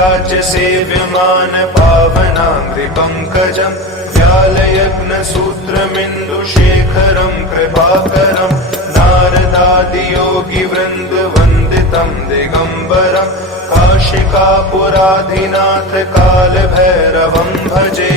देवराज्यसेव्यमान पावनाङ्घ्रिपङ्कजं व्यालयज्ञसूत्रमिन्दुशेखरं कृपाकरं नारदादियोगिवृन्दवन्दितं दिगम्बरं काशिकापुराधिनाथ कालभैरवं भजे।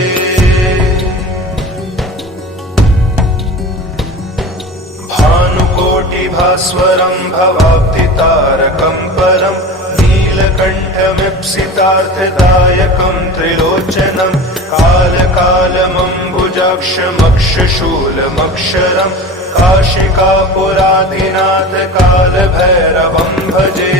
भानुकोटिभास्वरं भवाब्धितारकं परं नीलकण्ठमीप्सितार्थदायकं त्रिलोचनं कालकालमम्बुजाक्षमक्षशूलमक्षरं काशिकापुराधिनाथ कालभैरवं भजे।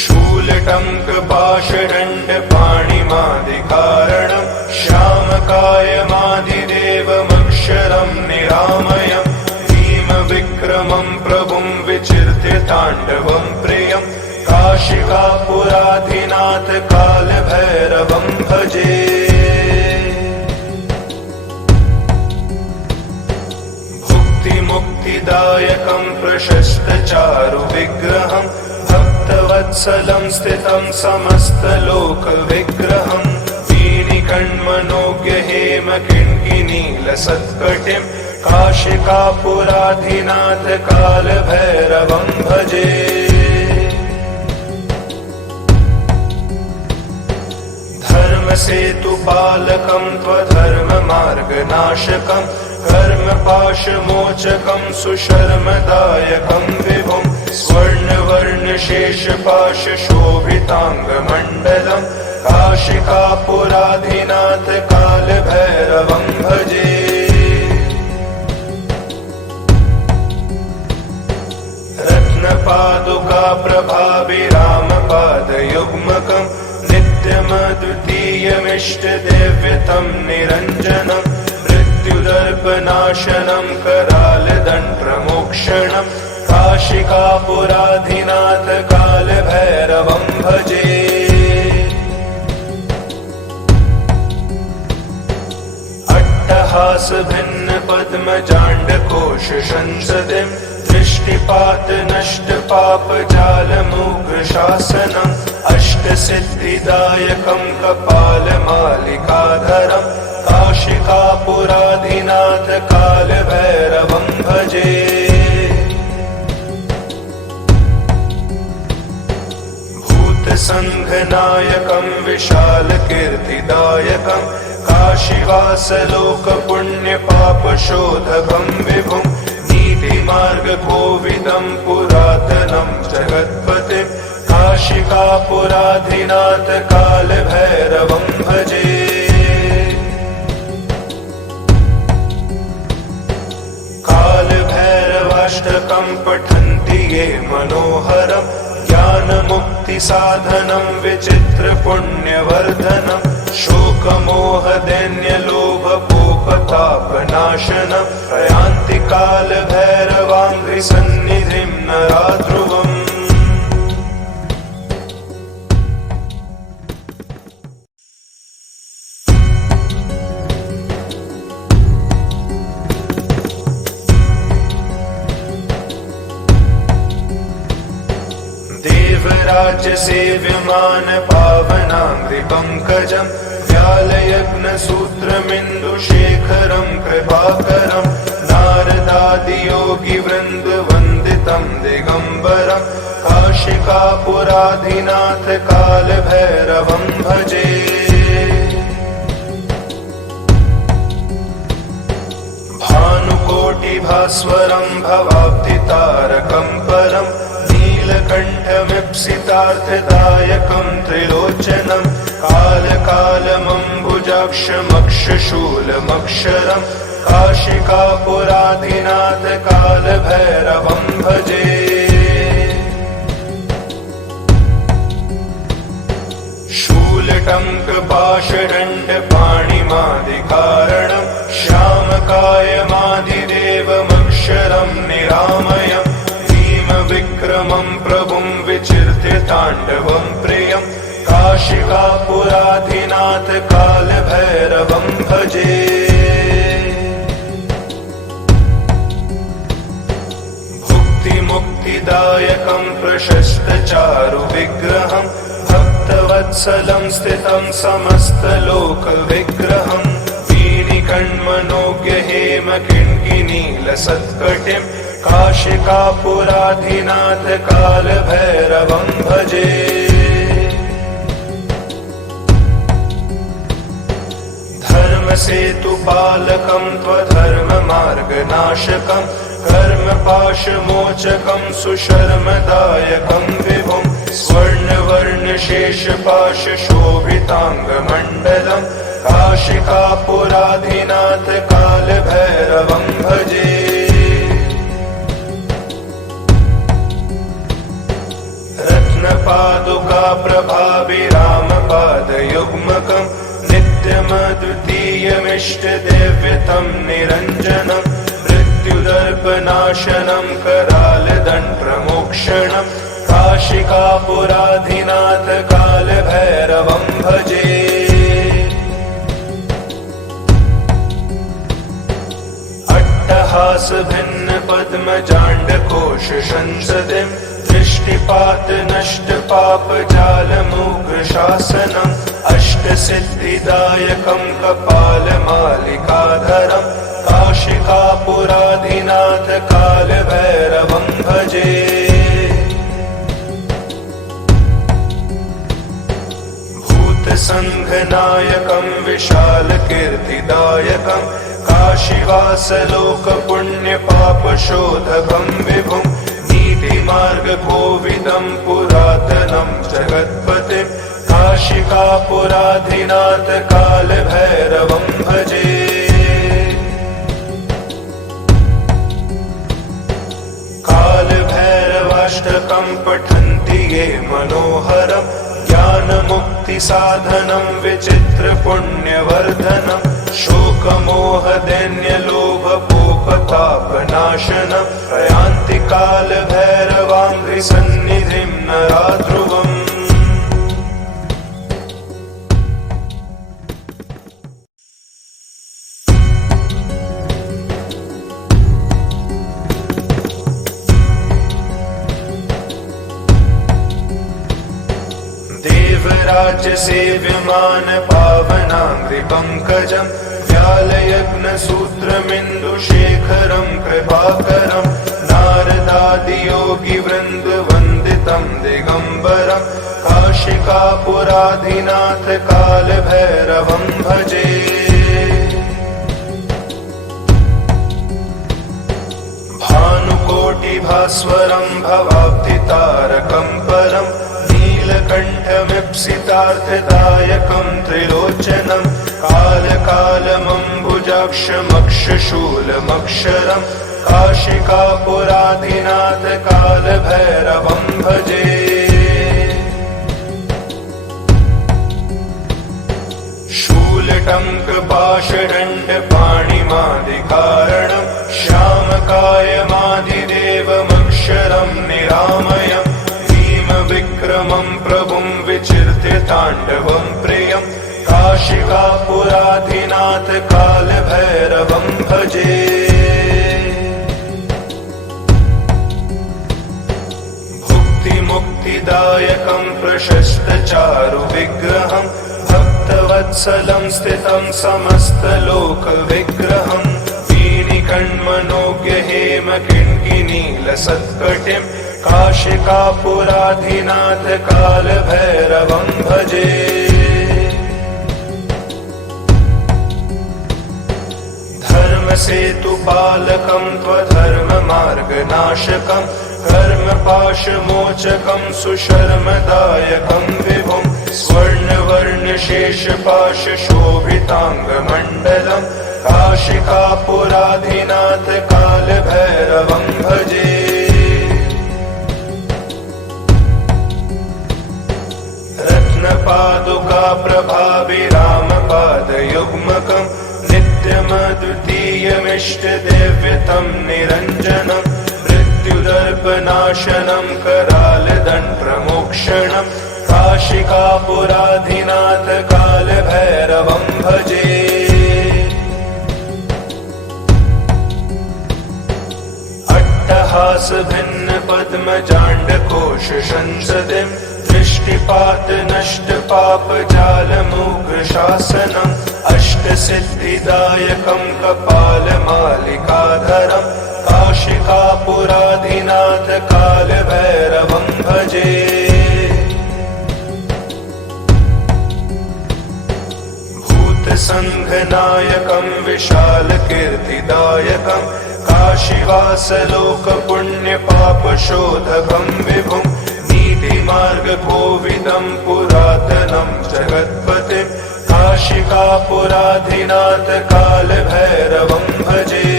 शूलटङ्कपाशदण्डपाणिमादिकारणं श्यामकायमादिदेवमक्षरं निरामयं भीमविक्रमं प्रभुं विचित्य ताण्डवं प्रियं काशिकापुराधिनाथ कालभैरवं भजे। भुक्तिमुक्तिदायकं प्रशस्तचारुविग्रहं भक्तवत्सलं स्थितं समस्तलोकविग्रहं वीणिकण्मनोज्ञहेमकिङ्किनीलसत्कटिं काशिकापुराधिनाथ कालभैरवं भजे। धर्मसेतुपालकं त्वधर्ममार्गनाशकं कर्मपाशमोचकं सुशर्मदायकं विभुं स्वर्णवर्णशेषपाशशोभिताङ्गमण्डलं काशिकापुराधिनाथ कालभैरवं भजे। रत्नपादुकाप्रभाभिरामपादयुग्मकं नित्यमद्वितीयमिष्टदेव्यतं निरञ्जनं मृत्युदर्पनाशनं करालदण्डमोक्षणं काशिकापुराधिनाथ कालभैरवं भजे। अट्टहासभिन्नपद्मजाण्डकोशसंसदिं दृष्टिपातनष्टपापजालमुग्रशासनम् अष्टसिद्धिदायकं कपालमालिकाधरं काशिकापुराधिनाथ कालभैरवं भजे। भूतसङ्घनायकं विशालकीर्तिदायकं काशीवासलोकपुण्यपापशोधकं विभुं नीतिमार्गकोविदं पुरातनं जगत्पतिं काशिकापुराधिनाथ कालभैरवं भजे। कालभैरवाष्टकं पठन्ति ये मनोहरं ज्ञानमुक्तिसाधनं विचित्रपुण्यवर्धनं शोकमोहदैन्यलोभकोपतापनाशनं प्रयान्ति कालभैरवाङ्घ्रिसन्निधिं नराध्रुवम्। देवराज्यसेव्यमान पावनाङ्घ्रिपङ्कजं व्यालयज्ञसूत्रमिन्दुशेखरं कृपाकरं नारदादियोगिवृन्दवन्दितं दिगम्बरं काशिकापुराधिनाथ कालभैरवं भजे। भानुकोटिभास्वरं भवाब्धितारकं परं नीलकण्ठमीप्सितार्थदायकं त्रिलोचनं कालकालमम्बुजाक्षमक्षशूलमक्षरं काशिकापुराधिनाथ कालभैरवं भजे। शूलटङ्कपाशदण्डपाणिमादिकारणं श्यामकायमादिदेवमक्षरं निरामयं भीमविक्रमं प्रभुं विचित्य ताण्डवं प्रियं काशिकापुराधिनाथ कालभैरवं भजे। भुक्तिमुक्तिदायकं प्रशस्तचारु विग्रहम् भक्तवत्सलं स्थितं समस्तलोकविग्रहम् वीणिकण्मनोज्ञ हेम किङ्किनीलसत्कटिम् काशिकापुराधिनाथ कालभैरवं भजे। धर्मसेतुपालकं त्वधर्ममार्गनाशकं कर्मपाशमोचकं सुशर्मदायकं विभुं स्वर्णवर्णशेषपाशशोभिताङ्गमण्डलं काशिकापुराधिनाथ कालभैरवं भजे। रत्नपादुका प्रभाभिरामपादयुग्मकं नित्यमद्वितीयमिष्टदेव्यतं निरञ्जनं मृत्युदर्पनाशनं करालदण्डप्रमोक्षणं काशिकापुराधिनाथ कालभैरवं भजे। अट्टहासभिन्नपद्मजाण्डकोशसंसदिं दृष्टिपातनष्टपापजालमुग्रशासनम् अष्टसिद्धिदायकं कपालमालिकाधरं काशिकापुराधिनाथ कालभैरवं भजे। भूतसङ्घनायकं विशालकीर्तिदायकं काशीवासलोकपुण्यपापशोधकं विभुं नीतिमार्गकोविदं पुरातनं जगत्पतिं काशिकापुराधिनाथ कालभैरवं भजे। कालभैरवाष्टकं पठन्ति ये मनोहरं ज्ञानमुक्तिसाधनं विचित्रपुण्यवर्धनं शोकमोहदैन्यलोभकोपतापनाशनं प्रयान्ति कालभैरवाङ्घ्रिसन्निधिं नरा ध्रुवम्। देवराजसेव्यमान पावनाङ्घ्रिपङ्कजं व्यालयज्ञसूत्रमिन्दुशेखरं कृपाकरं नारदादियोगिवृन्दवन्दितं दिगम्बरं काशिकापुराधिनाथ कालभैरवं भजे। भानुकोटिभास्वरं भवाब्धितारकं परं नीलकण्ठमीप्सितार्थदायकं त्रिलोचनं कालकालमम्बुजाक्षमक्षशूलमक्षरं काशिकापुराधिनाथ कालभैरवं भजे। शूलटङ्कपाशदण्डपाणिमादिकारणं श्यामकायमादिदेवमक्षरं निरामयं भीमविक्रमं प्रभुं विचिर्त्य ताण्डवं प्रियं काशिकापुराधिनाथ कालभैरवं भजे। भुक्तिमुक्तिदायकं प्रशस्तचारु विग्रहं भक्तवत्सलं स्थितं समस्तलोकविग्रहं वीणिकण्मनोज्ञ हेम किङ्किनीलसत्कटिं काशिकापुराधिनाथ कालभैरवं भजे। धर्मसेतुपालकं त्वधर्ममार्गनाशकं कर्मपाशमोचकं सुशर्मदायकं विभुं स्वर्णवर्णशेषपाशशोभिताङ्गमण्डलं काशिकापुराधिनाथ कालभैरवं भजे। रत्नपादुका प्रभाभिरामपादयुग्मकं नित्यमद्वितीयमिष्टदेव्यतं निरञ्जनं मृत्युदर्पनाशनं करालदण्डप्रमोक्षणं काशिकापुराधिनाथ कालभैरवं भजे। अट्टहासभिन्नपद्म पद्मजाण्डकोश संसदिं दृष्टिपात नष्ट पाप जालमुग्र शासनम् अष्टसिद्धिदायकं कपालमालिकाधरम् काशिकापुराधिनाथ कालभैरवं भजे। भूतसङ्घनायकं विशालकीर्तिदायकं काशीवासलोकपुण्यपापशोधकं विभुं नीतिमार्गकोविदं पुरातनं जगत्पतिं काशिकापुराधिनाथ कालभैरवं भजे।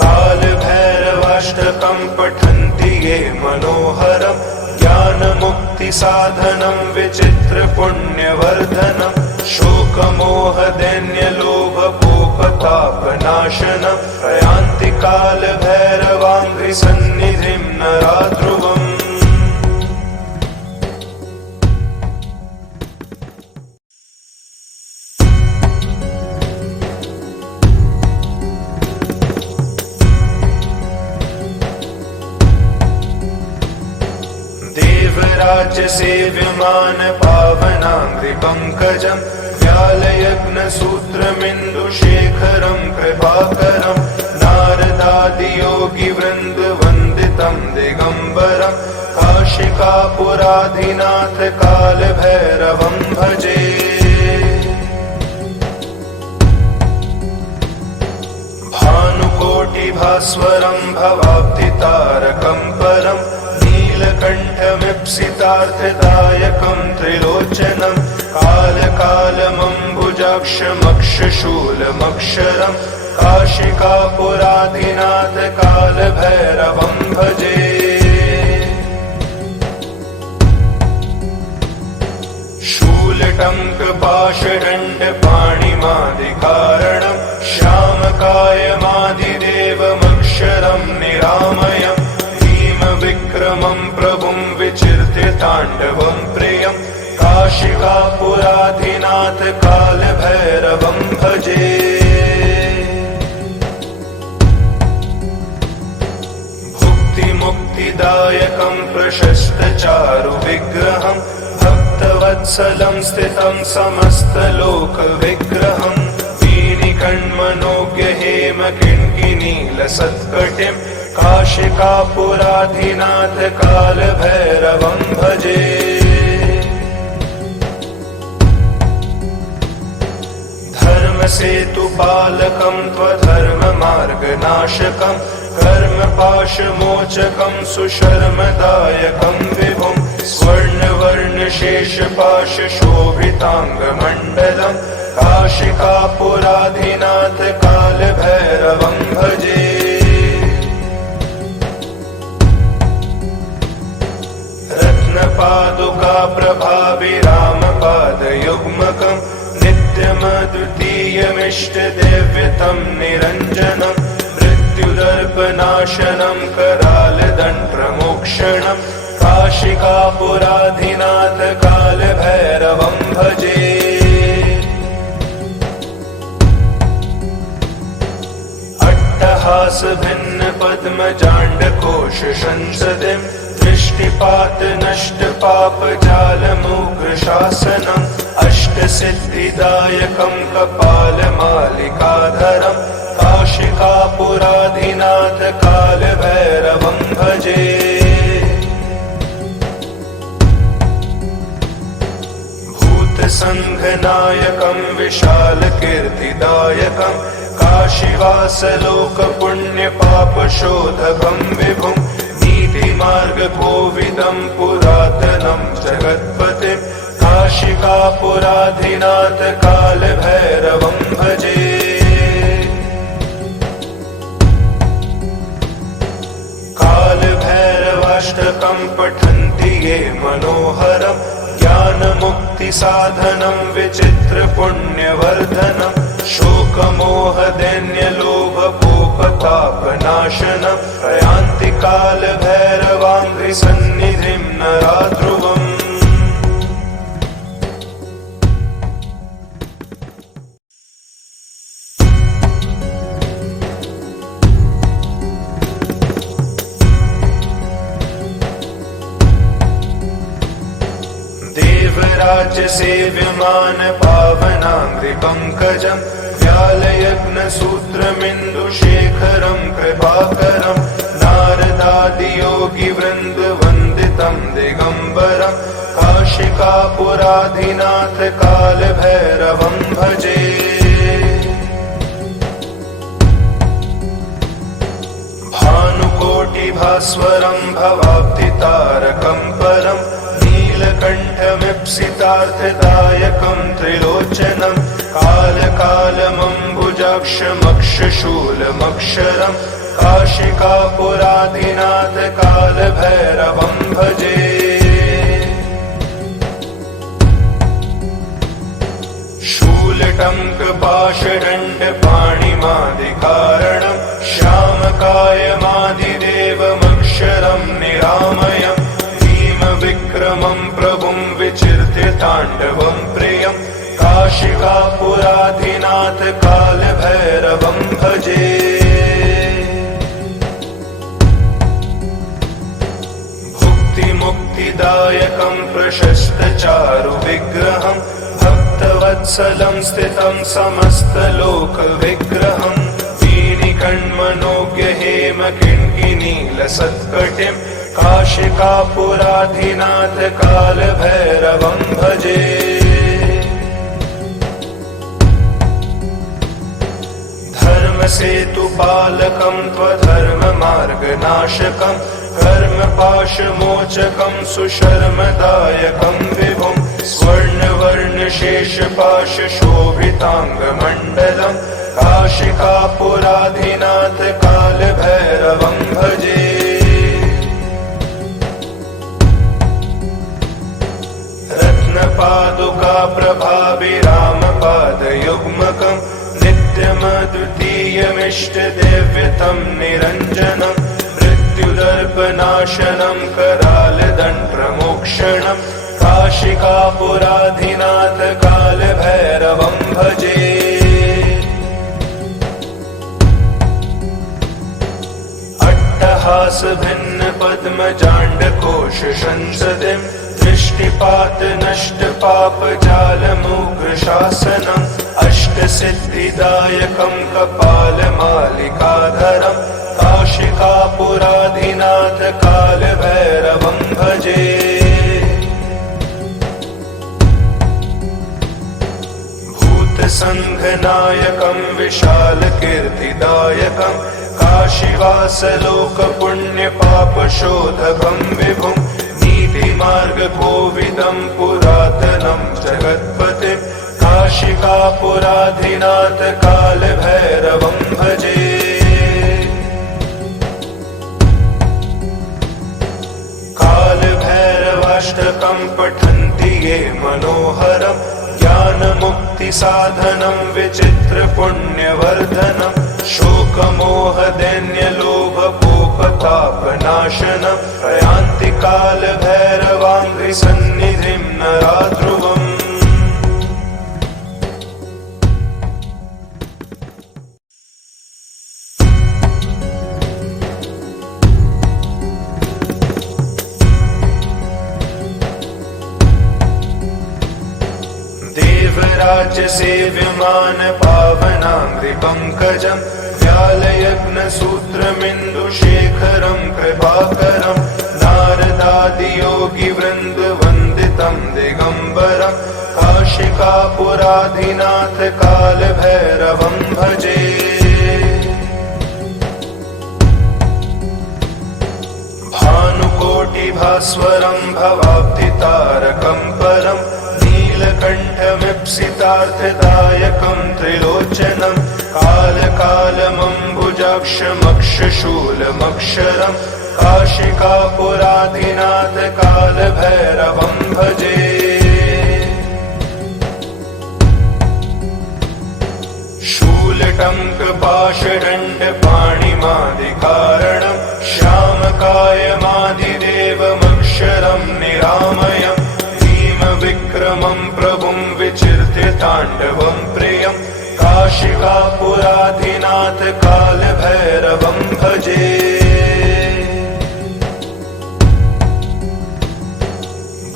कालभैरवाष्टकं पठन्ति ये मनोहरं ज्ञानमुक्तिसाधनं विचित्रपुण्यवर्धनं शोकमोहदैन्यलोभकोपतापनाशनं प्रयान्ति कालभैरवाङ्घ्रिसन्निधिं नरा ध्रुवम्। देवराजसेव्यमान पावनाङ्घ्रिपङ्कजं व्यालयज्ञसूत्रमिन्दुशेखरं कृपाकरं नारदादियोगिवृन्दवन्दितं दिगम्बरं काशिकापुराधिनाथ कालभैरवं भजे। भानुकोटिभास्वरं भवाब्धितारकं परं नीलकण्ठमीप्सितार्थदायकं त्रिलोचनं कालकालमम्बुजाक्षमक्षशूलमक्षरं काशिकापुराधिनाथ कालभैरवं भजे। शूलटङ्कपाशदण्डपाणिमादिकारणं श्यामकायमादिदेवमक्षरं निरामयम् विक्रमं प्रभुं विचिर्त्य ताण्डवं प्रियं काशिकापुराधिनाथ कालभैरवं भजे। भुक्तिमुक्तिदायकं प्रशस्तचारुविग्रहं भक्तवत्सलं स्थितं समस्तलोकविग्रहं वीणिकण्मनोज्ञहेमकिङ्किनीलसत्कटिं काशिकापुराधिनाथ कालभैरवं भजे। धर्मसेतुपालकं त्वधर्ममार्गनाशकं कर्मपाशमोचकं सुशर्मदायकं विभुं स्वर्णवर्णशेषपाशशोभिताङ्गमण्डलं काशिकापुराधिनाथ कालभैरवं भजे। पादुका प्रभाविरामपादयुग्मकं नित्यमद्वितीयमिष्टदेव्यतं निरञ्जनं मृत्युदर्पनाशनं करालदण्डप्रमोक्षणं काशिकापुराधिनाथ कालभैरवं भजे। अट्टहासभिन्नपद्मजाण्डकोश संसदिं दृष्टिपात नष्ट पाप जालमुग्र शासनम् अष्टसिद्धिदायकं कपालमालिकाधरं काशिकापुराधिनाथ कालभैरवं भजे। भूतसङ्घनायकं विशालकीर्तिदायकं काशीवासलोकपुण्यपापशोधकं विभुं नीतिमार्गकोविदं पुरातनं जगत्पतिं काशिकापुराधिनाथ कालभैरवं भजे। कालभैरवाष्टकं पठन्ति ये मनोहरं ज्ञानमुक्तिसाधनं विचित्रपुण्यवर्धनं शोकमोहदैन्यलोभकोपतापनाशनं प्रयान्ति कालभैरवाङ्घ्रिसन्निधिं नरा ध्रुवम्। देवराज्य सेव्यमान पावनाङ्घ्रिपङ्कजम् व्यालयग्नसूत्रमिन्दुशेखरं कृपाकरं नारदादियोगिवृन्दवन्दितं दिगम्बरं काशिकापुराधिनाथ कालभैरवं भजे। भानुकोटिभास्वरं भवाब्धितारकं परं नीलकण्ठमीप्सितार्थदायकं त्रिलोचनं कालकालमम्बुजाक्षमक्षशूलमक्षरं काशिकापुराधिनाथ कालभैरवं भजे। शूलटङ्कपाशदण्डपाणिमादिकारणं श्यामकायमादिदेवमक्षरं निरामयं भीमविक्रमं प्रभुं विचिर्त्य ताण्डवं प्रियं काशिकापुराधिनाथ कालभैरवं भजे। भुक्तिमुक्तिदायकं प्रशस्तचारुविग्रहं भक्तवत्सलं स्थितं समस्तलोकविग्रहं वीणिकण्मनोज्ञहेमकिङ्किनीलसत्कटिं काशिकापुराधिनाथ कालभैरवं भजे। धर्मसेतुपालकं त्वधर्ममार्गनाशकं कर्मपाशमोचकं सुशर्मदायकं विभुं स्वर्णवर्णशेषपाशशोभिताङ्गमण्डलं काशिकापुराधिनाथ कालभैरवं भजे। रत्नपादुकाप्रभाभिरामपादयुग्मकं नित्यमद्वितीयमिष्टदेव्यतं निरञ्जनं मृत्युदर्पनाशनं करालदण्डप्रमोक्षणं काशिकापुराधिनाथ कालभैरवं भजे। अट्टहासभिन्नपद्मजाण्डकोशसंसदिं दृष्टिपातनष्टपापजालमुग्रशासनम् अष्टसिद्धिदायकं कपालमालिकाधरं काशिकापुराधिनाथ कालभैरवं भजे। भूतसङ्घनायकं विशालकीर्तिदायकं काशीवासलोकपुण्यपापशोधकं विभुं नीतिमार्गकोविदं पुरातनं जगत्पतिं काशिकापुराधिनाथ कालभैरवं भजे। कालभैरवाष्टकं पठन्ति ये मनोहरं ज्ञानमुक्तिसाधनं विचित्रपुण्यवर्धनं शोकमोहदैन्यलोभकोपतापनाशनं प्रयान्ति कालभैरवाङ्घ्रिसन्निधिं नराध्रुवम्। देवराज्य सेव्यमान पावनाङ्घ्रिपङ्कजं व्यालयग्नसूत्रमिन्दुशेखरं कृपाकरं नारदादियोगिवृन्दवन्दितं दिगम्बरं काशिकापुराधिनाथ कालभैरवं भजे। भानुकोटिभास्वरं भवाब्धितारकं परं नीलकण्ठमीप्सितार्थदायकं त्रिलोचनं कालकालमम्बुजाक्षमक्षशूलमक्षरं काशिकापुराधिनाथ कालभैरवं भजे। शूलटङ्कपाशदण्डपाणिमादिकारणं श्यामकायमादिदेवमक्षरं निरामयं भीमविक्रमं प्रभुं विचिर्त्य ताण्डवं प्रियं काशिकापुराधिनाथ कालभैरवं भजे।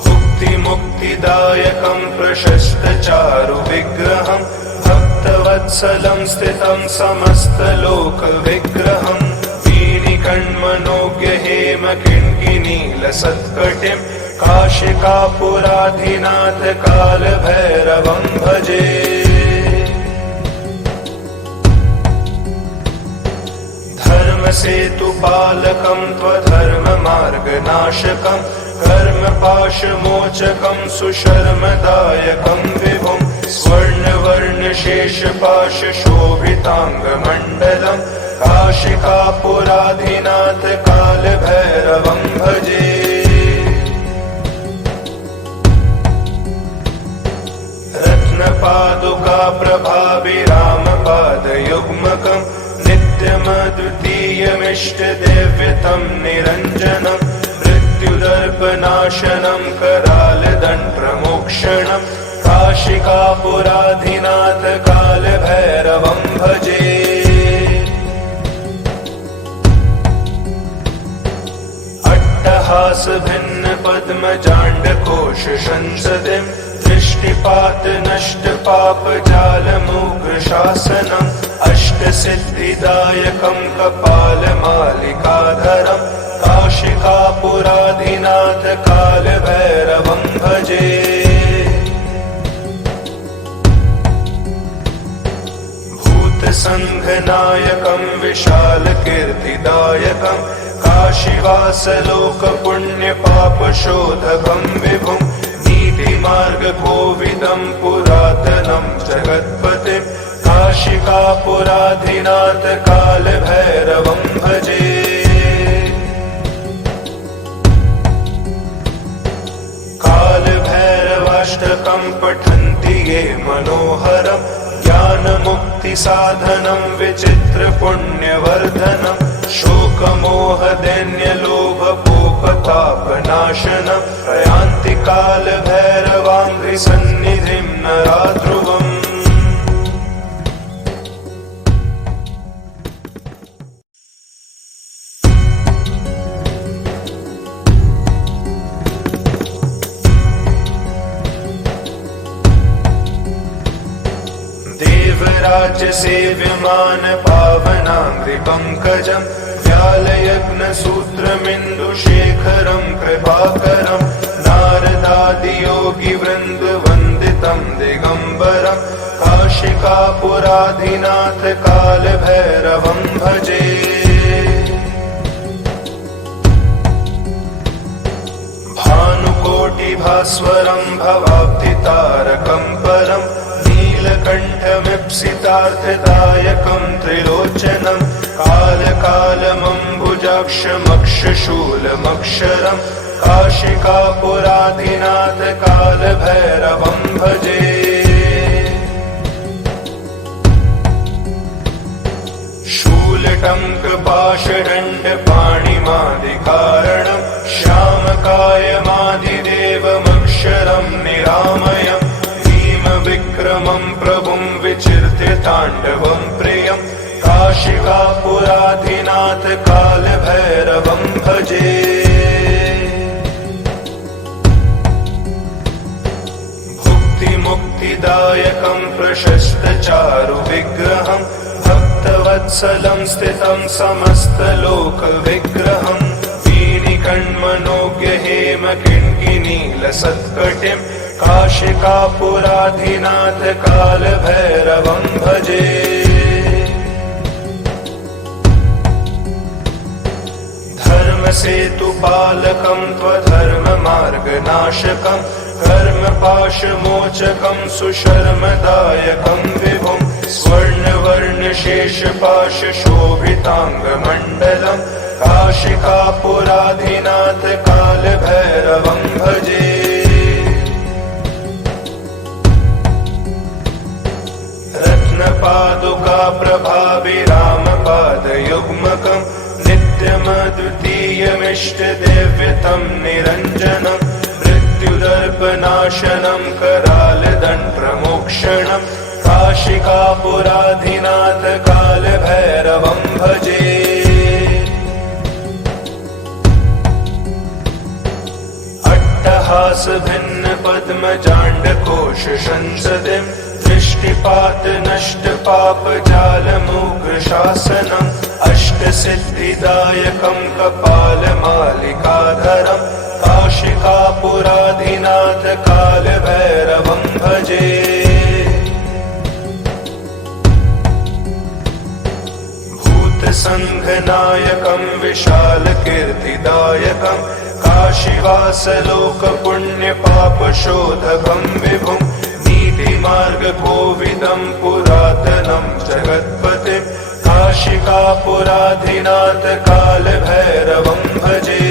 भुक्तिमुक्ति मुक्तिदायकं प्रशस्तचारु विग्रहं भक्तवत्सलं स्थितं समस्तलोकविग्रहं वीणिकण्मनोज्ञ हेम किङ्किणीलसत्कटिं काशिकापुराधिनाथ कालभैरवं भजे। धर्मसेतुपालकं त्वधर्ममार्गनाशकं कर्मपाशमोचकं सुशर्मदायकं विभुं स्वर्णवर्णशेषपाशशोभिताङ्गमण्डलं काशिकापुराधिनाथ कालभैरवं भजे। रत्नपादुका प्रभाभिरामपादयुग्मकं नित्यमद्वितीयमिष्टदेव्यतं निरञ्जनं मृत्युदर्पनाशनं करालदण्डप्रमोक्षणं काशिकापुराधिनाथ कालभैरवं भजे। अट्टहासभिन्नपद्मजाण्डकोशसंसदिं दृष्टिपातनष्टपापजालमुग्रशासनम् अष्टसिद्धिदायकं कपालमालिकाधरं काशिकापुराधिनाथ कालभैरवं भजे। भूतसङ्घनायकं विशालकीर्तिदायकं काशीवासलोकपुण्यपापशोधकं विभुं नीतिमार्गकोविदं पुरातनं जगत्पतिं काशिकापुराधिनाथ कालभैरवं भजे। कालभैरवाष्टकं पठन्ति ये मनोहरं ज्ञानमुक्तिसाधनं विचित्रपुण्यवर्धनं शोकमोहदैन्यलोभकोपतापनाशनं प्रयान्ति कालभैरवाङ्घ्रिसन्निधिं नरा ध्रुवम्। देवराजसेव्यमान पावनाङ्घ्रिपङ्कजं व्यालयज्ञसूत्रमिन्दुशेखरं कृपाकरं नारदादियोगिवृन्दवन्दितं दिगम्बरं काशिकापुराधिनाथ कालभैरवं भजे। भानुकोटिभास्वरं भवाब्धितारकं परं नीलकण्ठमीप्सितार्थदायकं त्रिलोचनं कालकालमम्बुजाक्षमक्षशूलमक्षरं काशिकापुराधिनाथ कालभैरवं भजे। शूलटङ्कपाशदण्डपाणिमादिकारणं श्यामकायमादिदेवमक्षरं निरामयं भीमविक्रमं प्रभुं विचिर्त्य ताण्डवं प्रियं काशिकापुराधिनाथ कालभैरवं भजे। भुक्तिमुक्तिदायकं प्रशस्तचारु विग्रहं भक्तवत्सलं स्थितं समस्तलोकविग्रहं वीणिकण्मनोज्ञ हेम किङ्किणीलसत्कटिं काशिकापुराधिनाथ कालभैरवं भजे। धर्मसेतुपालकं त्वधर्ममार्गनाशकं कर्मपाशमोचकं सुशर्मदायकं विभुं स्वर्णवर्णशेषपाशशोभिताङ्गमण्डलं काशिकापुराधिनाथ कालभैरवं भजे। रत्नपादुका प्रभाभिरामपादयुग्मकं नित्यमद्वितीयमिष्टदेव्यतं निरञ्जनं मृत्युदर्पनाशनं करालदण्डप्रमोक्षणं काशिकापुराधिनाथ कालभैरवं भजे। अट्टहास भिन्न पद्मजाण्ड कोश संसदिं दृष्टिपात नष्ट पाप जालमुग्र शासनम् अष्ट सिद्धिदायकं कपाल मालिकाधरम् काशिकापुराधिनाथ काल भैरवं भजे। संघनायकं विशाल कीर्तिदायकं काशीवास लोक पुण्य पाप शोधकं विभुं नीति मार्ग कोविदं पुरातनं जगत्पतिं काशिकापुराधिनाथ काल भैरवं भजे।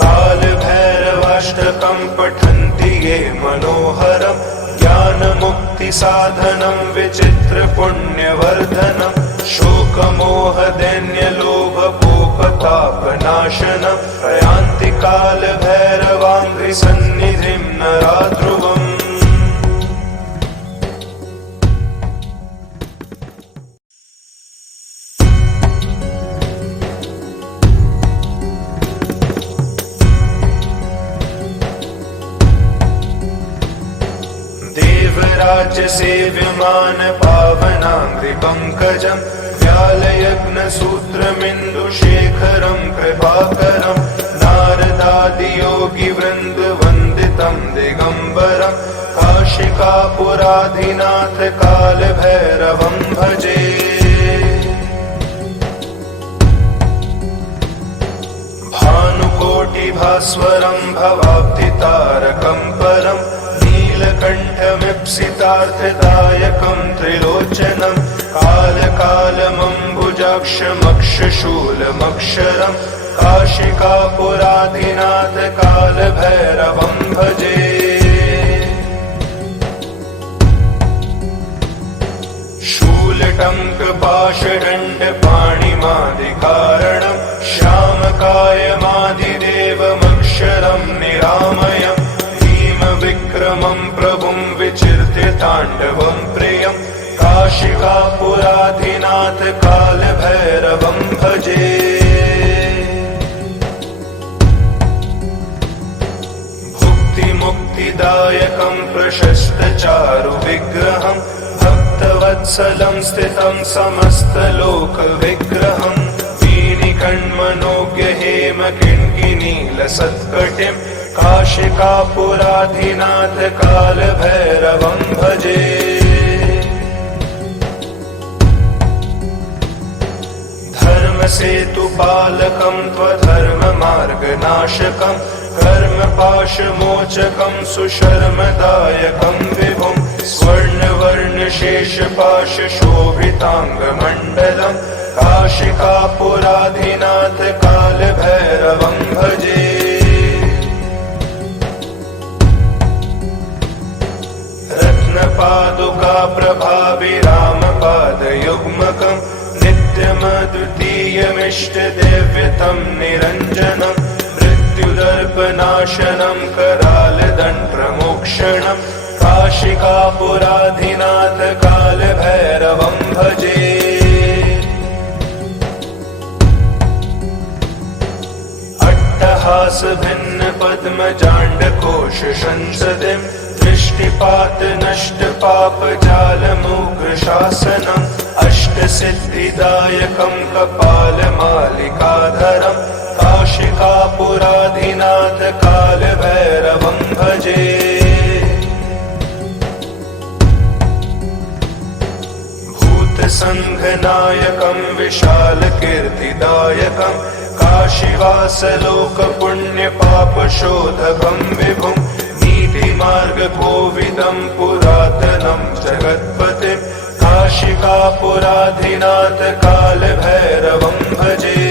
काल भैरवाष्टकं पठन्ति ये मनोहरम् ज्ञान मुक्ति साधनं विचित्र पुण्यवर्धनं शोकमोह दैन्य लोभ कोपतापनाशनं प्रयान्ति काल भैरवाङ्घ्रि सन्निधिं नराध्रुवम्। राज्य सेव्यमान पावनाङ्घ्रि पंकजं व्यालयज्ञ सूत्रमिन्दुशेखरं कृपाकरं नारदादि योगी वृन्द वन्दितं दिगंबरं काशिकापुराधिनाथ काल भैरवं भजे। भानुकोटि भास्वरं भवाब्धितारकं परं नीलकण्ठमीप्सितार्थदायकं त्रिलोचनं कालकालमम्बुजाक्षमक्षशूलमक्षरं काशिकापुराधिनाथ काल भैरवं भजे। शूलटङ्कपाशदण्डपाणिमादिकारणं श्यामकायमादिदेवमक्षरं निरामयम् विक्रमं प्रभुं विचिर्त्य ताण्डवं प्रियं काशिकापुराधिनाथ काल भैरवं भजे। भुक्ति मुक्तिदायकं प्रशस्त चारु विग्रहं भक्तवत्सलं स्थितं समस्तलोक विग्रहं वीणिकण्मनोज्ञ हेम किङ्किणीलसत्कटिं काशिकापुराधिनाथ काल भैरवं भजे। धर्मसेतुपालकं त्वधर्ममार्गनाशकं कर्मपाशमोचकं सुशर्मदायकं विभुं स्वर्णवर्णशेषपाशशोभिताङ्गमण्डलं काशिकापुराधिनाथ काल भैरवं भजे। पादुका प्रभाविरामपादयुग्मकं नित्यमद्वितीयमिष्टदेव्यतं निरञ्जनं मृत्युदर्पनाशनं करालदण्डप्रमोक्षणं काशिकापुराधिनाथ काल भैरवं भजे। अट्टहास भिन्न पद्मजाण्डकोश संसदिं दृष्टिपात नष्ट पाप जालमुग्र शासनम् अष्ट सिद्धिदायकं कपाल मालिकाधरं काशिकापुराधिनाथ काल भैरवं भजे। भूत संघनायकं विशाल कीर्तिदायकं काशीवास लोक पुण्य पाप शोधकं विभुं मार्ग कोविदं पुरातनं जगत्पतिं काशिकापुराधिनाथ काल भैरवं भजे।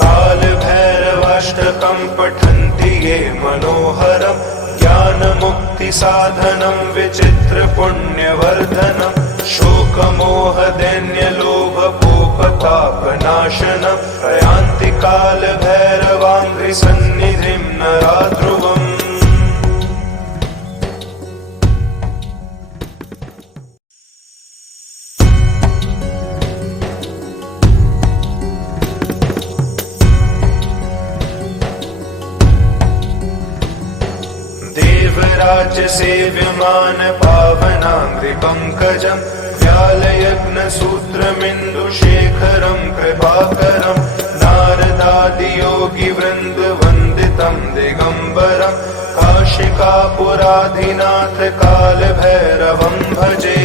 काल भैरवाष्टकं पठन्ति ये मनोहरं ज्ञान मुक्ति साधनं विचित्र पुण्यवर्धनं शोकमोह दैन्य लोभ कोपतापनाशनं प्रयान्ति काल भैरवाङ्घ्रि सन्निधिं नराध्रुवम्। देवराज्यसेव्यमान पावनाङ्घ्रिपङ्कजम् व्यालयग्नसूत्रमिन्दुशेखरं कृपाकरं नारदादियोगिवृन्दवन्दितं दिगम्बरं काशिकापुराधिनाथ कालभैरवं भजे।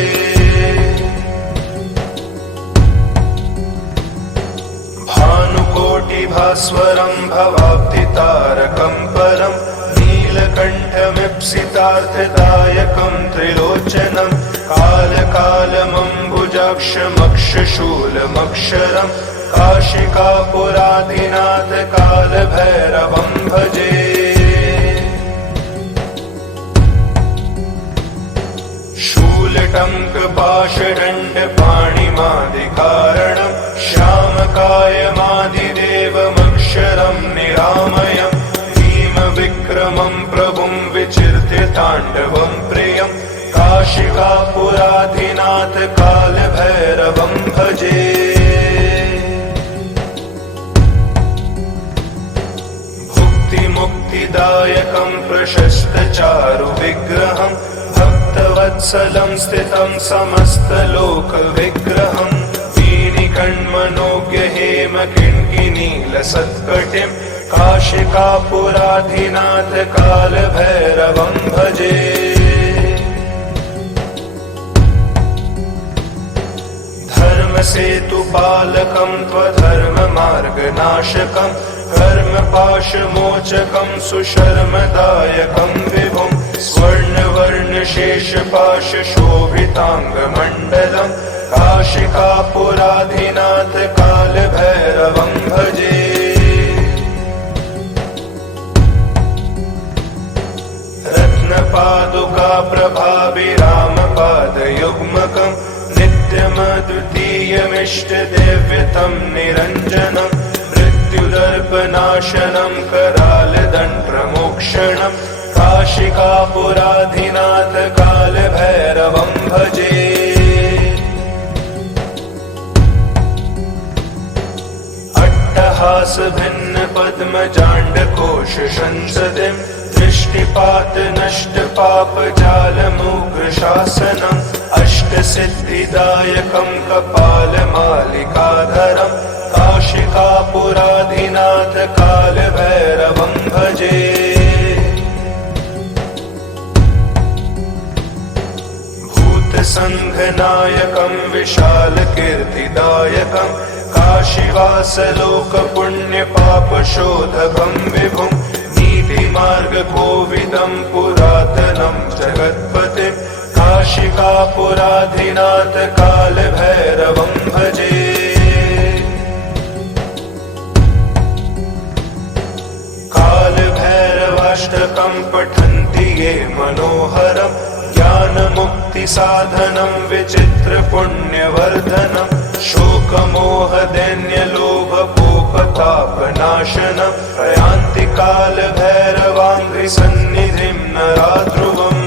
भानुकोटिभास्वरं भवाब्धितारकं परं नीलकण्ठमीप्सितार्थदायकं त्रिलोचनं कालकालमम्बुजाक्षमक्षशूलमक्षरं काशिकापुराधिनाथ कालभैरवं भजे। शूलटङ्कपाशदण्डपाणिमादिकारणं श्यामकायमादिदेवमक्षरं निरामयं भीमविक्रमं प्रभुं विचित्य ताण्डवं प्रियं काशिकापुराधिनाथ कालभैरवं भजे। भुक्तिमुक्तिदायकं प्रशस्तचारुविग्रहं भक्तवत्सलं स्थितं समस्तलोकविग्रहं वीणिकण्मनोज्ञहेमकिङ्किनीलसत्कटिं काशिकापुराधिनाथ कालभैरवं भजे। धर्मसेतुपालकं त्वधर्ममार्गनाशकं कर्मपाशमोचकं सुशर्मदायकं विभुं स्वर्णवर्णशेषपाशशोभिताङ्गमण्डलं काशिकापुराधिनाथ कालभैरवं भजे। रत्नपादुकाप्रभाभिरामपादयुग्मकं नित्यमद्वितीयमिष्टदेव्यतं निरञ्जनं मृत्युदर्पनाशनं करालदण्डप्रमोक्षणं काशिकापुराधिनाथ कालभैरवं भजे। अट्टहासभिन्नपद्मजाण्डकोशसंसदिं दृष्टिपातनष्टपापजालमुग्रशासनम् अष्टसिद्धिदायकं कपालमालिकाधरं काशिकापुराधिनाथ कालभैरवं भजे। भूतसङ्घनायकं विशालकीर्तिदायकं काशीवासलोकपुण्यपापशोधकं विभुं नीतिमार्गकोविदं पुरातनं जगत्पतिं काशिकापुराधिनाथ कालभैरवं भजे। कालभैरवाष्टकं पठन्ति ये मनोहरं ज्ञानमुक्तिसाधनं विचित्रपुण्यवर्धनं शोकमोहदैन्यलोभकोपतापनाशनं प्रयान्ति कालभैरवाङ्घ्रिसन्निधिं नराध्रुवम्।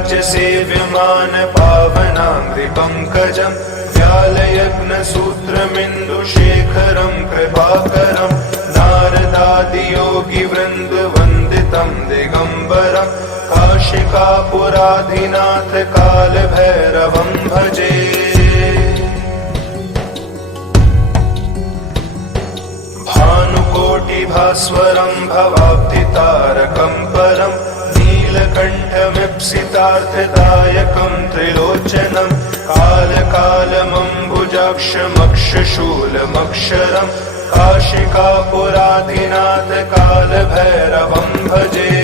देवराज्यसेव्यमान पावनाङ्घ्रिपङ्कजं व्यालयग्नसूत्रमिन्दुशेखरं कृपाकरं नारदादियोगिवृन्दवन्दितं दिगम्बरं काशिकापुराधिनाथ कालभैरवं भजे। भानुकोटिभास्वरं भवाब्धितारकं परं नीलकण्ठमीप्सितार्थदायकं त्रिलोचनं कालकालमम्बुजाक्षमक्षशूलमक्षरं काशिकापुराधिनाथ कालभैरवं भजे।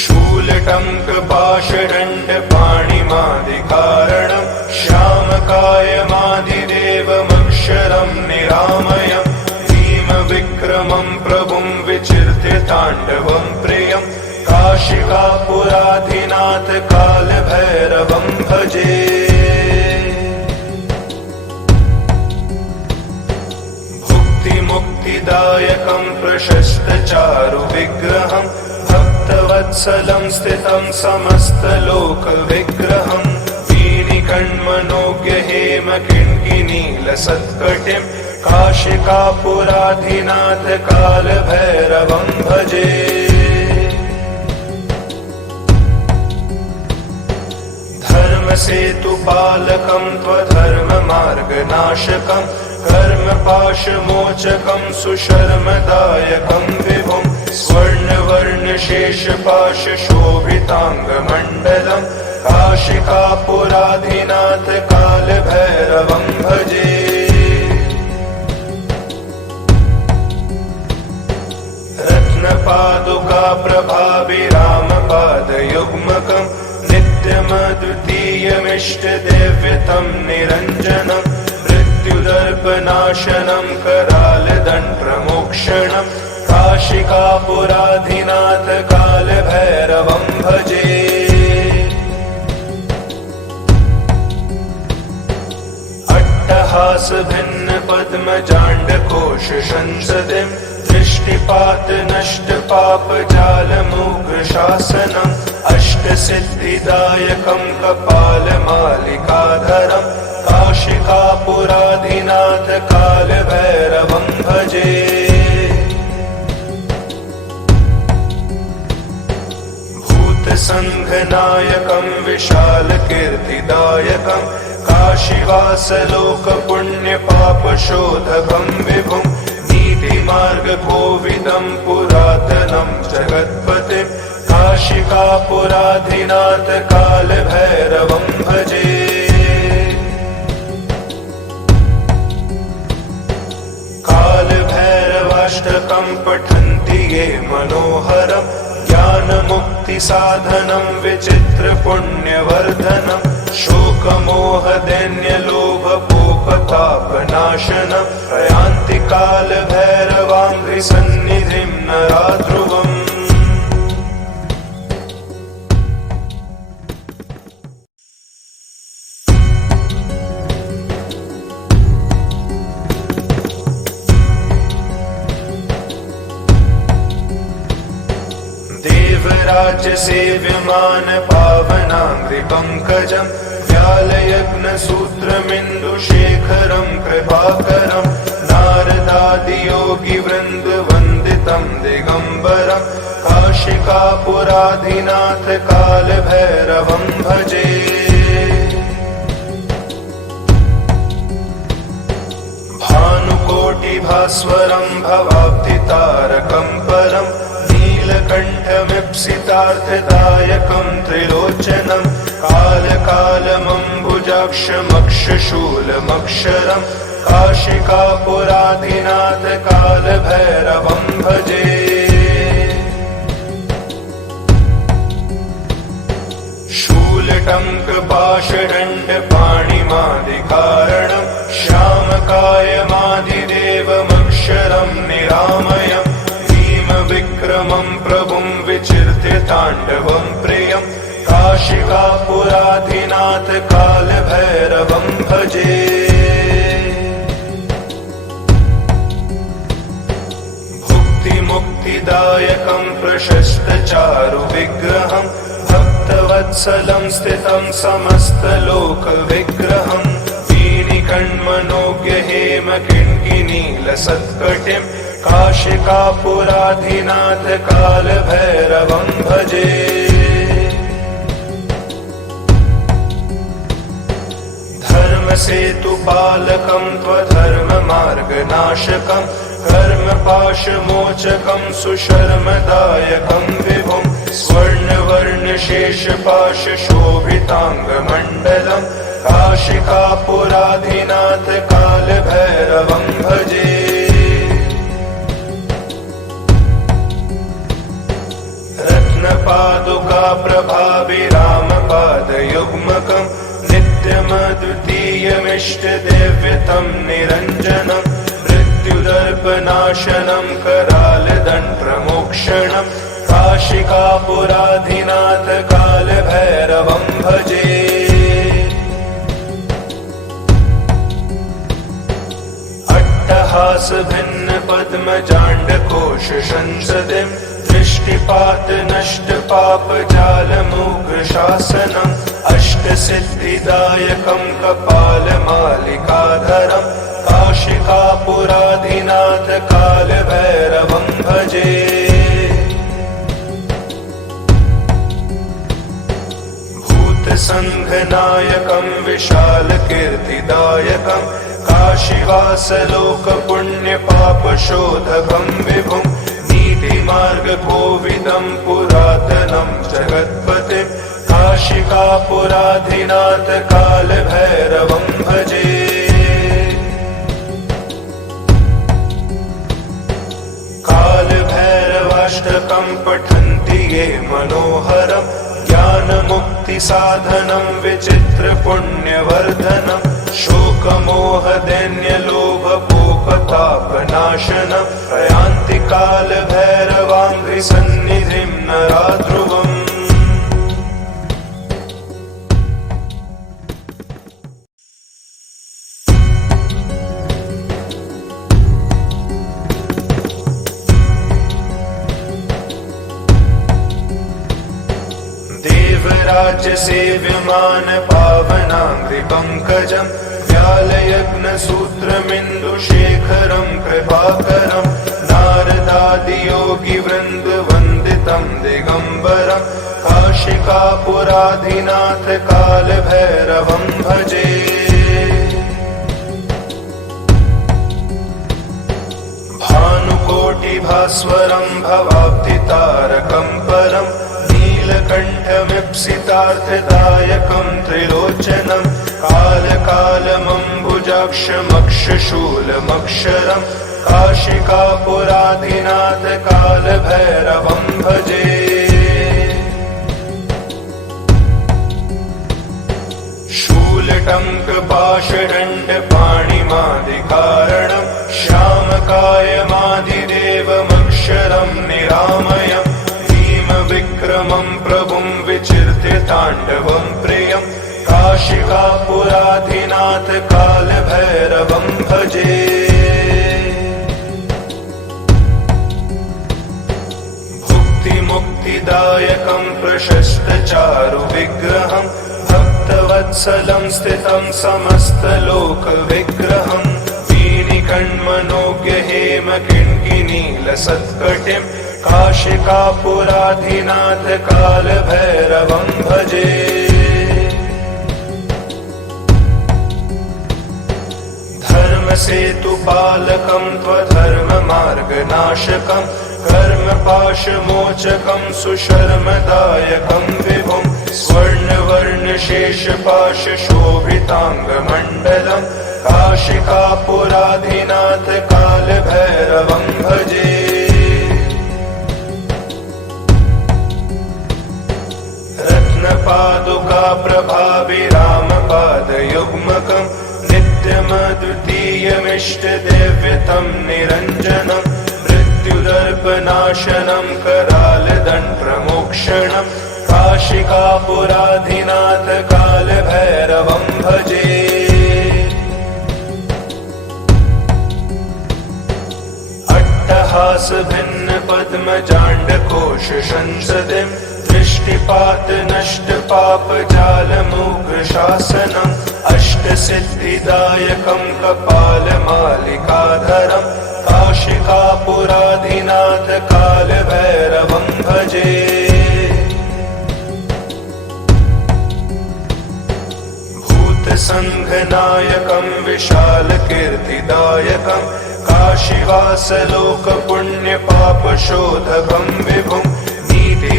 शूलटङ्कपाशदण्डपाणिमादिकारणं श्यामकायमादिदेवमक्षरं निरामयं भीमविक्रमं प्रभुं विचित्य ताण्डवं प्रियं काशिकापुराधिनाथ कालभैरवं भजे। मुक्तिदायकं प्रशस्तचारु विग्रहं भक्तवत्सलं स्थितं समस्तलोकविग्रहं वीणिकण्मनोज्ञ हेमकिङ्किनीलसत्कटिं काशिकापुराधिनाथ कालभैरवं भजे। धर्मसेतुपालकं त्वधर्ममार्गनाशकं कर्मपाशमोचकं सुशर्मदायकं विभुं स्वर्णवर्णशेषपाशशोभिताङ्गमण्डलं काशिकापुराधिनाथ कालभैरवं भजे। रत्नपादुका प्रभाभिरामपादयुग्मकं नित्यमद्वितीयमिष्टदेव्यतं निरञ्जनं मृत्युदर्पनाशनं करालदण्डप्रमोक्षणं काशिकापुराधिनाथ कालभैरवं भजे। अट्टहासभिन्नपद्मजाण्डकोशसंसदिं दृष्टिपातनष्टपापजालमुग्रशासनम् अष्टसिद्धिदायकं कपालमालिकाधरं काशिकापुराधिनाथ कालभैरवं भजे। भूतसङ्घनायकं विशालकीर्तिदायकं काशीवासलोकपुण्यपापशोधकं विभुं नीतिमार्गकोविदं पुरातनं जगत्पतिं काशिकापुराधिनाथ कालभैरवं भजे। कालभैरवाष्टकं पठन्ति ये मनोहरं ज्ञानमुक्तिसाधनं विचित्रपुण्यवर्धनं शोकमोहदैन्यलोभकोपतापनाशनं प्रयान्ति कालभैरवाङ्घ्रिसन्निधिं नरा ध्रुवम्। देवराजसेव्यमान पावनाङ्घ्रिपङ्कजं व्यालयज्ञसूत्रमिन्दुशेखरं कृपाकरं नारदादियोगिवृन्दवन्दितं दिगम्बरं काशिकापुराधिनाथ कालभैरवं भजे। भानुकोटिभास्वरं भवाब्धितारकं परं नीलकण्ठमीप्सितार्थदायकं त्रिलोचनं कालकालमम्बुजाक्षमक्षशूलमक्षरं काशिकापुराधिनाथ कालभैरवं भजे। शूलटङ्कपाशदण्डपाणिमादिकारणं श्यामकायमादिदेवमक्षरं निरामयं भीमविक्रमं प्रभुं विचिर्त्य ताण्डवं प्रियं काशिकापुराधिनाथ कालभैरवं भजे। भुक्तिमुक्तिदायकं प्रशस्तचारु विग्रहं भक्तवत्सलं स्थितं समस्तलोकविग्रहं वीणिकण्मनोज्ञ हेमकिङ्किनीलसत्कटिं काशिकापुराधिनाथ कालभैरवं भजे। धर्मसेतुपालकं त्वधर्ममार्गनाशकं कर्मपाशमोचकं सुशर्मदायकं विभुं स्वर्णवर्णशेषपाशशोभिताङ्गमण्डलं काशिकापुराधिनाथ कालभैरवं भजे। रत्नपादुका प्रभाभिरामपादयुग्मकं नित्यमद्वितीयमिष्टदेव्यतं निरञ्जनं मृत्युदर्पनाशनं करालदण्डप्रमोक्षणं काशिकापुराधिनाथ कालभैरवं भजे। अट्टहास भिन्न पद्म जांड कोश संसदिं दृष्टिपात नष्ट पाप जाल मूग्र शासनम् अष्ट सिद्धिदायकं कपाल मालिकाधरम् काशिकापुराधिनाथ काल भैरवं भजे। संघनायकं विशाल कीर्तिदायकं काशीवास लोक पुण्य पाप शोधकं विभुं नीति मार्ग कोविदं पुरातनं जगत्पतिं काशिकापुराधिनाथ काल भैरवं भजे। काल भैरवाष्टकं पठन्ति ये मनोहरम् ज्ञान मुक्ति साधनं विचित्र पुण्यवर्धनं शोक मोह दैन्य लोभ पोपतापनाशनं प्रयान्ति काल भैरवाङ्घ्रि सन्निधिं नराध्रुवम्। राज्य सेव्यमान पावनांघ्रि पंकजं व्यालयज्ञ सूत्रमिन्दुशेखरं कृपाकरं नारदादि योगी वृंद वंदितं दिगंबरं काशिकापुराधिनाथ काल भैरवं भजे। भानुकोटि भास्वरं भवाब्धितारकं परं नीलकण्ठमीप्सितार्थदायकं त्रिलोचनं कालकालमम्बुजाक्षमक्षशूलमक्षरं काशिकापुराधिनाथ काल भैरवं भजे। शूलटङ्कपाशदण्डपाणिमादिकारणं श्यामकायमादिदेवमक्षरं निरामयम् विक्रमं प्रभुं विचिर्त्य ताण्डवं प्रियं काशिकापुराधिनाथ काल भैरवं भजे। भुक्ति मुक्तिदायकं प्रशस्त चारु विग्रहं भक्तवत्सलं स्थितं समस्तलोक विग्रहं वीणिकण्मनोज्ञ हेम किङ्किणीलसत्कटिं काशिकापुराधिनाथ काल भैरवं भजे। धर्मसेतुपालकं त्वधर्ममार्गनाशकं कर्मपाशमोचकं सुशर्मदायकं विभुं स्वर्णवर्णशेषपाशशोभिताङ्गमण्डलं काशिकापुराधिनाथ काल भैरवं भजे। पादुका प्रभाविरामपादयुग्मकं नित्यमद्वितीयमिष्टदेव्यतं निरञ्जनं मृत्युदर्पनाशनं करालदण्डप्रमोक्षणं काशिकापुराधिनाथ काल भैरवं भजे। अट्टहास भिन्न पद्म जांड कोश संसदिं दृष्टिपात नष्ट पाप जाल मूग्र शासनम् अष्ट सिद्धिदायकं कपाल मालिकाधरं काशिकापुराधिनाथ काल भैरवं भजे। भूत संघनायकं विशाल कीर्तिदायकं काशीवास लोक पुण्य पाप शोधकं विभुं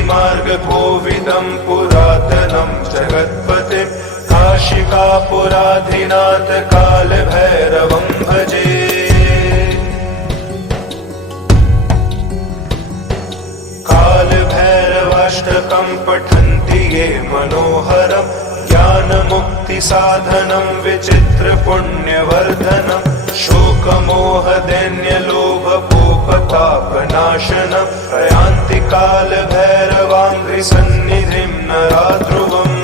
मार्ग कोविदं पुरातनं जगत्पतिं काशिकापुराधिनाथ काल भैरवं भजे। काल भैरवाष्टकं पठन्ति ये मनोहरं ज्ञान मुक्ति साधनं विचित्र पुण्यवर्धनं शोक मोह दैन्य लोभ पोपतापनाशनं प्रयान्ति काल भैरवाङ्घ्रि सन्निधिं नराध्रुवम्।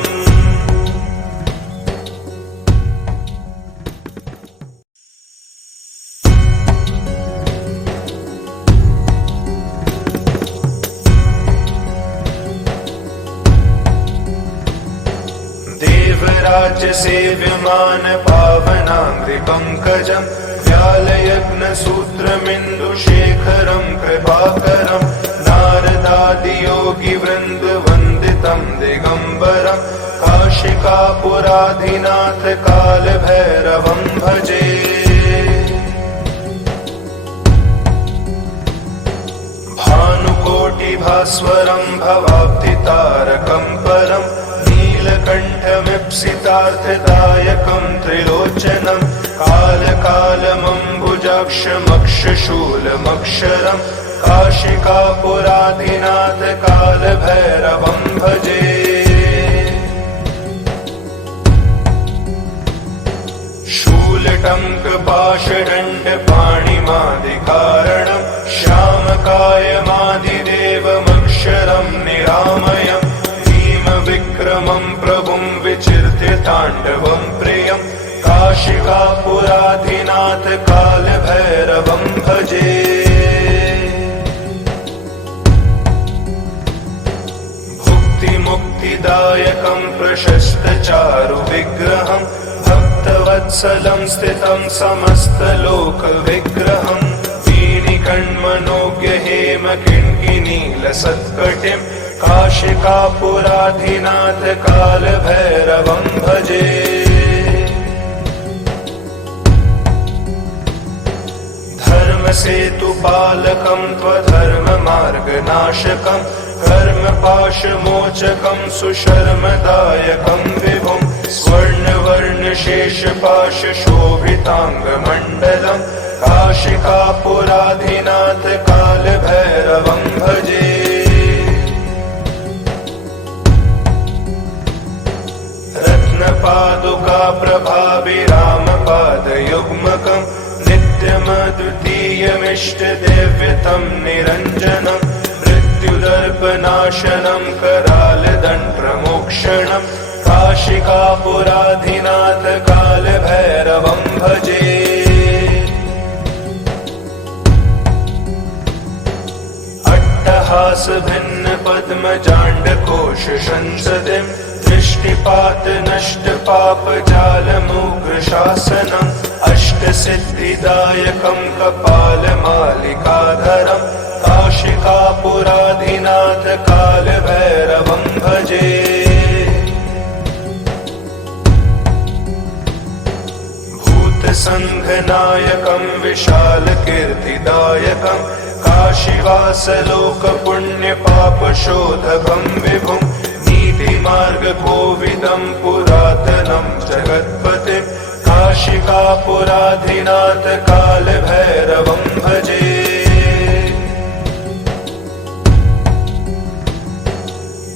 देवराज्य सेव्यमान पावनाङ्घ्रिपङ्कजम् व्यालयग्नसूत्रमिन्दुशेखरं कृपाकरं नारदादियोगिवृन्दवन्दितं दिगम्बरं काशिकापुराधिनाथ कालभैरवं भजे। भानुकोटिभास्वरं भवाब्धितारकं परं नीलकण्ठमीप्सितार्थदायकं त्रिलोचनं कालकालमम्बुजाक्षमक्षशूलमक्षरं काशिकापुराधिनाथ कालभैरवं भजे। शूलटङ्कपाशदण्डपाणिमादिकारणं श्यामकायमादिदेवमक्षरं निरामयं भीमविक्रमं प्रभुं विचित्य ताण्डवं प्रियं काशिकापुराधिनाथ कालभैरवं भजे। भुक्तिमुक्तिदायकं प्रशस्तचारुविग्रहं भक्तवत्सलं स्थितं समस्तलोकविग्रहं वीणिकण्मनोज्ञहेमकिङ्किनीलसत्कटिं काशिकापुराधिनाथ कालभैरवं भजे। धर्मसेतुपालकं त्वधर्ममार्गनाशकं कर्मपाशमोचकं सुशर्मदायकं विभुं स्वर्णवर्णशेषपाशशोभिताङ्गमण्डलं काशिकापुराधिनाथ कालभैरवं भजे। रत्नपादुकाप्रभाभिरामपादयुग्मकं नित्यमद्वितीयमिष्टदेव्यतं निरञ्जनं मृत्युदर्पनाशनं करालदण्डमोक्षणं काशिकापुराधिनाथ कालभैरवं भजे। अट्टहासभिन्नपद्मजाण्डकोशसंसदिं दृष्टिपातनष्टपापजालमुग्रशासनम् अष्टसिद्धिदायकं कपालमालिकाधरं काशिकापुराधिनाथ कालभैरवं भजे। भूतसङ्घनायकं विशालकीर्तिदायकं काशीवासलोकपुण्यपापशोधकं विभुं नीतिमार्गकोविदं पुरातनं जगत्पतिं काशिकापुराधिनाथ कालभैरवं भजे।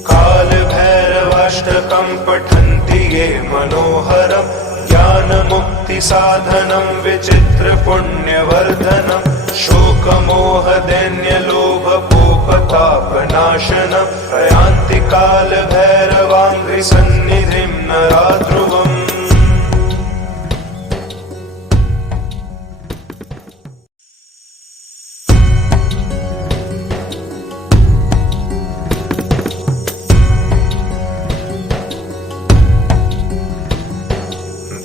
कालभैरवाष्टकं पठन्ति ये मनोहरं ज्ञानमुक्तिसाधनं विचित्रपुण्यवर्धनं शोकमोहदैन्यलोभकोपतापनाशनं प्रयान्ति कालभैरवाङ्घ्रिसन्निधिं नराध्रुवम्।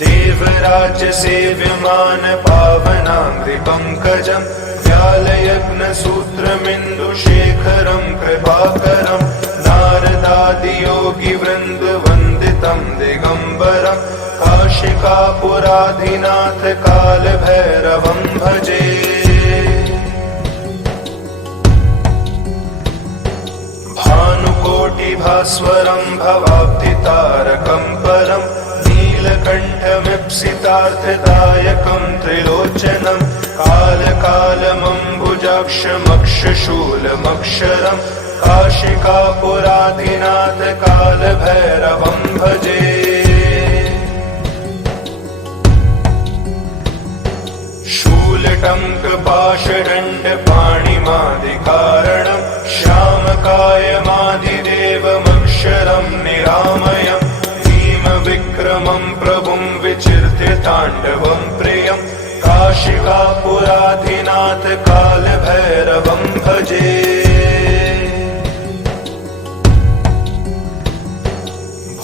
देवराज्य सेव्यमान पावनाङ्घ्रिपङ्कजं व्यालयग्नसूत्रमिन्दुशेखरं कृपाकरं नारदादियोगिवृन्दवन्दितं दिगम्बरं काशिकापुराधिनाथ कालभैरवं भजे। भानुकोटिभास्वरं भवाब्धितारकं परं नीलकण्ठमीप्सितार्थदायकं त्रिलोचनं कालकालमम्बुजाक्षमक्षशूलमक्षरं काशिकापुराधिनाथ कालभैरवं भजे। शूलटङ्कपाशदण्डपाणिमादिकारणं श्यामकायमादिदेवमक्षरं निरामयं भीमविक्रमं प्रभुं विचित्य ताण्डवं प्रियं काशिकापुराधिनाथ कालभैरवं भजे।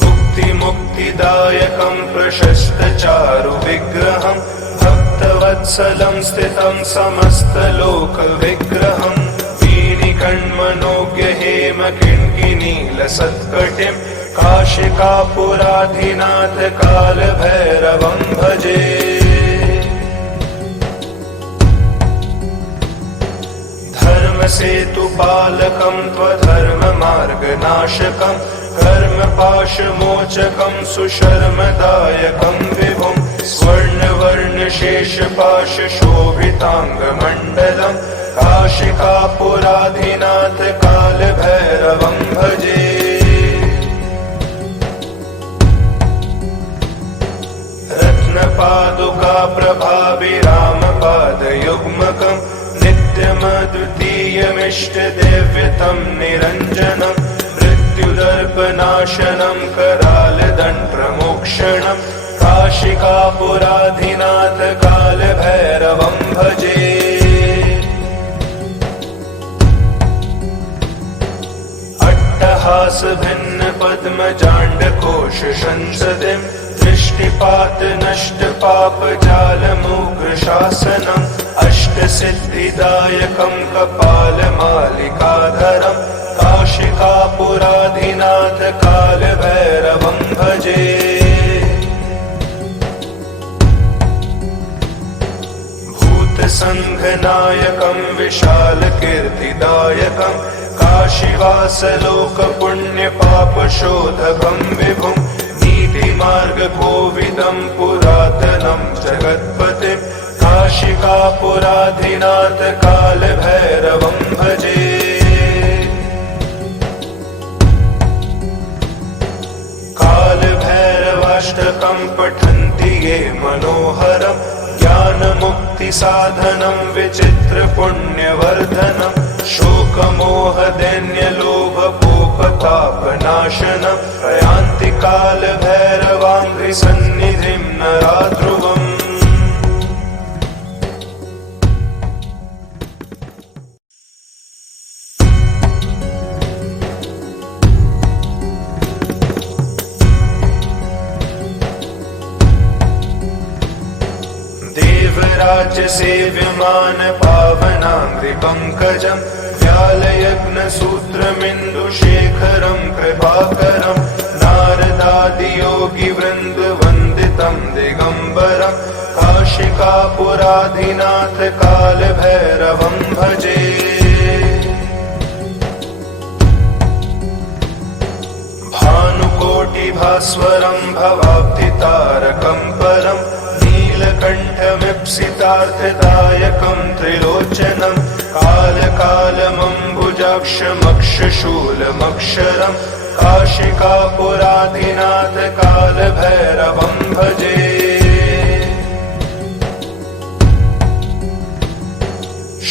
भुक्तिमुक्ति मुक्तिदायकं प्रशस्तचारु विग्रहं भक्तवत्सलं स्थितं समस्तलोकविग्रहं वीणिकण्मनोज्ञ हेम किङ्किणीलसत्कटिं काशिकापुराधिनाथ कालभैरवं भजे। धर्मसेतुपालकं त्वधर्ममार्गनाशकं कर्मपाशमोचकं सुशर्मदायकं विभुं स्वर्णवर्णशेषपाशशोभिताङ्गमण्डलं काशिकापुराधिनाथ कालभैरवं भजे। रत्नपादुका प्रभाभिरामपादयुग्मकं नित्यमद्वितीयमिष्टदेव्यतं निरञ्जनं मृत्युदर्पनाशनं करालदण्डप्रमोक्षणं काशिकापुराधिनाथ कालभैरवं भजे। अट्टहासभिन्नपद्मजाण्डकोशसंसदिं दृष्टिपातनष्टपापजालमुग्रशासनम् अष्टसिद्धिदायकं कपालमालिकाधरं काशिकापुराधिनाथ कालभैरवं भजे। भूतसङ्घनायकं विशालकीर्तिदायकं काशीवासलोकपुण्यपापशोधकं विभुं नीतिमार्गकोविदं पुरातनं जगत्पतिं काशिकापुराधिनाथ कालभैरवं भजे। कालभैरवाष्टकं पठन्ति ये मनोहरं ज्ञानमुक्तिसाधनं विचित्रपुण्यवर्धनं शोकमोहदैन्यलोभकोपतापनाशनं प्रयान्ति कालभैरवाङ्घ्रिसन्निधिं नरा ध्रुवम्। देवराजसेव्यमान पावनाङ्घ्रिपङ्कजं व्यालयज्ञसूत्रमिन्दुशेखरं कृपाकरं नारदादियोगिवृन्दवन्दितं दिगम्बरं काशिकापुराधिनाथ कालभैरवं भजे। भानुकोटिभास्वरं भवाब्धितारकं परं नीलकण्ठमीप्सितार्थदायकं त्रिलोचनं कालकालमम्बुजाक्षमक्षशूलमक्षरं काशिकापुराधिनाथ कालभैरवं भजे।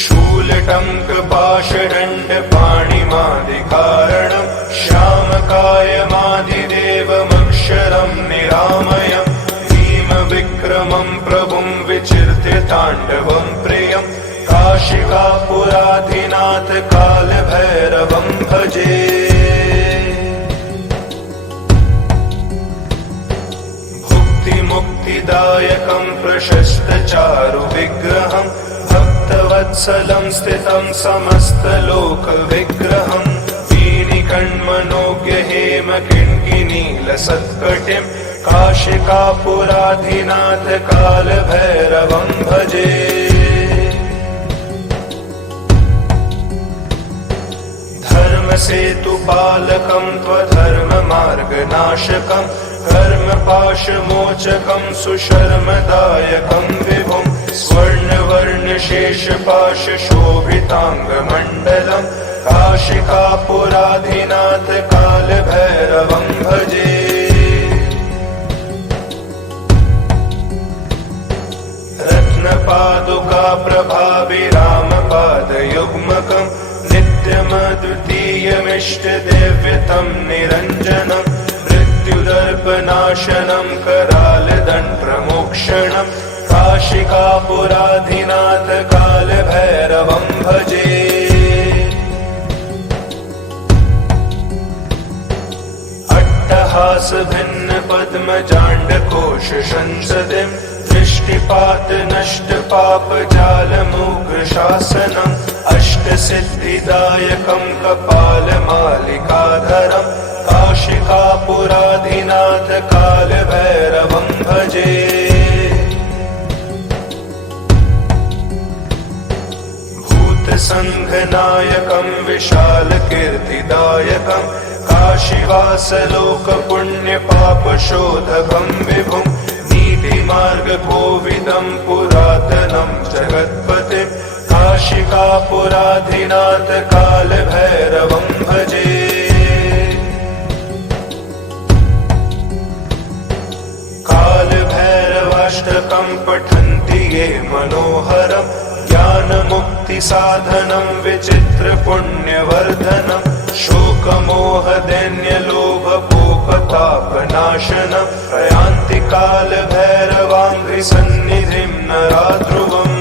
शूलटङ्कपाशदण्डपाणिमादिकारणं श्यामकायमादिदेवमक्षरं निरामयं भीमविक्रमं प्रभुं विचिर्त्य ताण्डवं प्रियं काशिकापुराधिनाथ कालभैरवं भजे। भुक्तिमुक्तिदायकं प्रशस्तचारु विग्रहं भक्तवत्सलं स्थितं समस्तलोकविग्रहं वीणिकण्मनोज्ञ हेम किङ्किणीलसत्कटिं काशिकापुराधिनाथ कालभैरवं भजे। धर्मसेतुपालकं त्वधर्ममार्गनाशकं कर्मपाशमोचकं सुशर्मदायकं विभुं स्वर्णवर्णशेषपाशशोभिताङ्गमण्डलं काशिकापुराधिनाथ कालभैरवं भजे। रत्नपादुका प्रभाभिरामपादयुग्मकं नित्यमद्वितीयमिष्टदेव्यतं निरञ्जनं मृत्युदर्पनाशनं करालदण्डप्रमोक्षणं काशिकापुराधिनाथ कालभैरवं भजे। अट्टहास भिन्न पद्म जांड कोश संसदिं दृष्टिपात नष्ट पाप जाल मूग्र शासनम् अष्ट सिद्धिदायकं कपाल मालिकाधरम् काशिकापुराधिनाथ काल भैरवं भजे। संघनायकं विशाल कीर्तिदायकं काशीवास लोक पुण्य पाप शोधकं विभुं नीति मार्ग कोविदं पुरातनं जगत्पतिं काशिकापुराधिनाथ काल भैरवं भजे। काल भैरवाष्टकं पठन्ति ये मनोहरम् ज्ञान मुक्ति साधनं विचित्र पुण्यवर्धनं शोक मोह दैन्य लोभ कोपताप नाशनं प्रयान्ति काल भैरवाङ्घ्रि सन्निधिं नराध्रुवम्।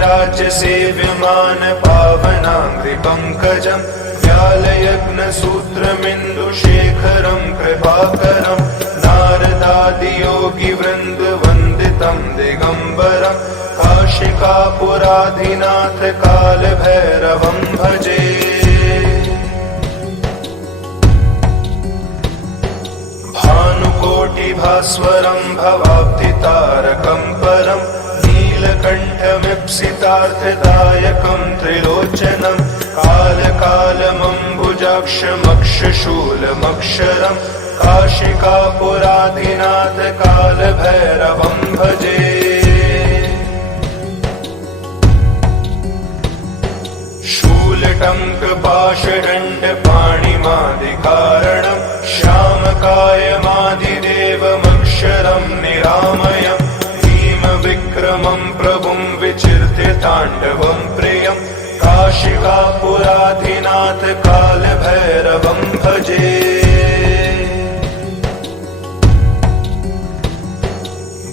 राज्य सेव्यमान पावनांघ्रि पंकजं व्यालयज्ञ सूत्रमिन्दुशेखरं कृपाकरं नारदादि योगी वृंद वंदितं दिगंबरं काशिकापुराधिनाथ काल भैरवं भजे। भानुकोटि भास्वरं भवाब्धितारकं परं नीलकण्ठमीप्सितार्थदायकं त्रिलोचनं कालकालमम्बुजाक्षमक्षशूलमक्षरं काशिकापुराधिनाथ काल भैरवं भजे। शूलटङ्कपाशदण्डपाणिमादिकारणं श्यामकायमादिदेवमक्षरं निरामयम् विक्रमं प्रभुं विचिर्त्य ताण्डवं प्रियं काशिकापुराधिनाथ काल भैरवं भजे।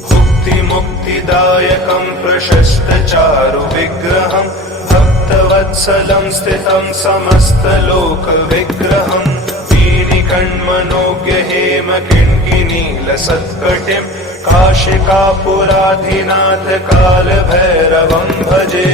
भुक्ति मुक्तिदायकं प्रशस्त चारु विग्रहं भक्तवत्सलं स्थितं समस्तलोक विग्रहं वीणिकण्मनोज्ञ हेम किङ्किणीलसत्कटिं काशिकापुराधिनाथ काल भैरवं भजे।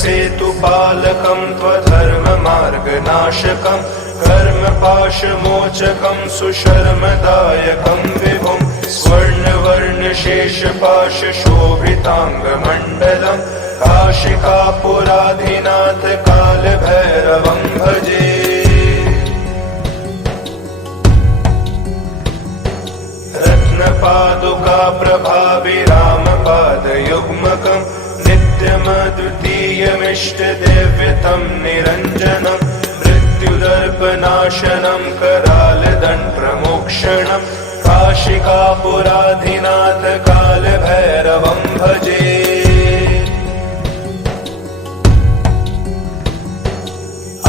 धर्मसेतुपालकं त्वधर्ममार्गनाशकं कर्मपाशमोचकं सुशर्मदायकं विभुं स्वर्णवर्णशेषपाशशोभिताङ्गमण्डलं काशिकापुराधिनाथ काल भैरवं भजे। पादुका प्रभाविरामपादयुग्मकं नित्यमद्वितीयमिष्टदेव्यतं निरञ्जनं मृत्युदर्पनाशनं करालदण्डप्रमोक्षणं काशिकापुराधिनाथ काल भैरवं भजे।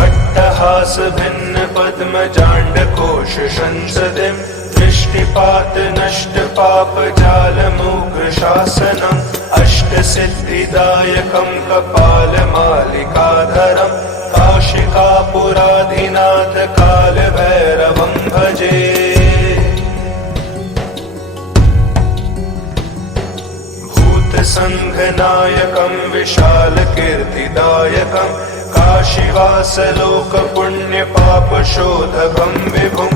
अट्टहास भिन्न पद्म जांड कोश संसदिं दृष्टिपात नष्ट पाप जाल मूग्र शासनम् अष्ट सिद्धिदायकं कपाल मालिकाधरं काशिकापुराधिनाथ काल भैरवं भजे। भूत संघनायकं विशाल कीर्तिदायकं काशीवास लोक पुण्य पाप शोधकं विभुं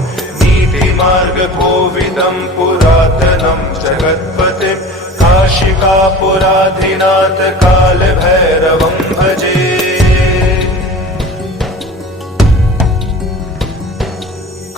मार्ग कोविदं पुरातनं जगत्पतिं काशिकापुराधिनाथ काल भैरवं भजे।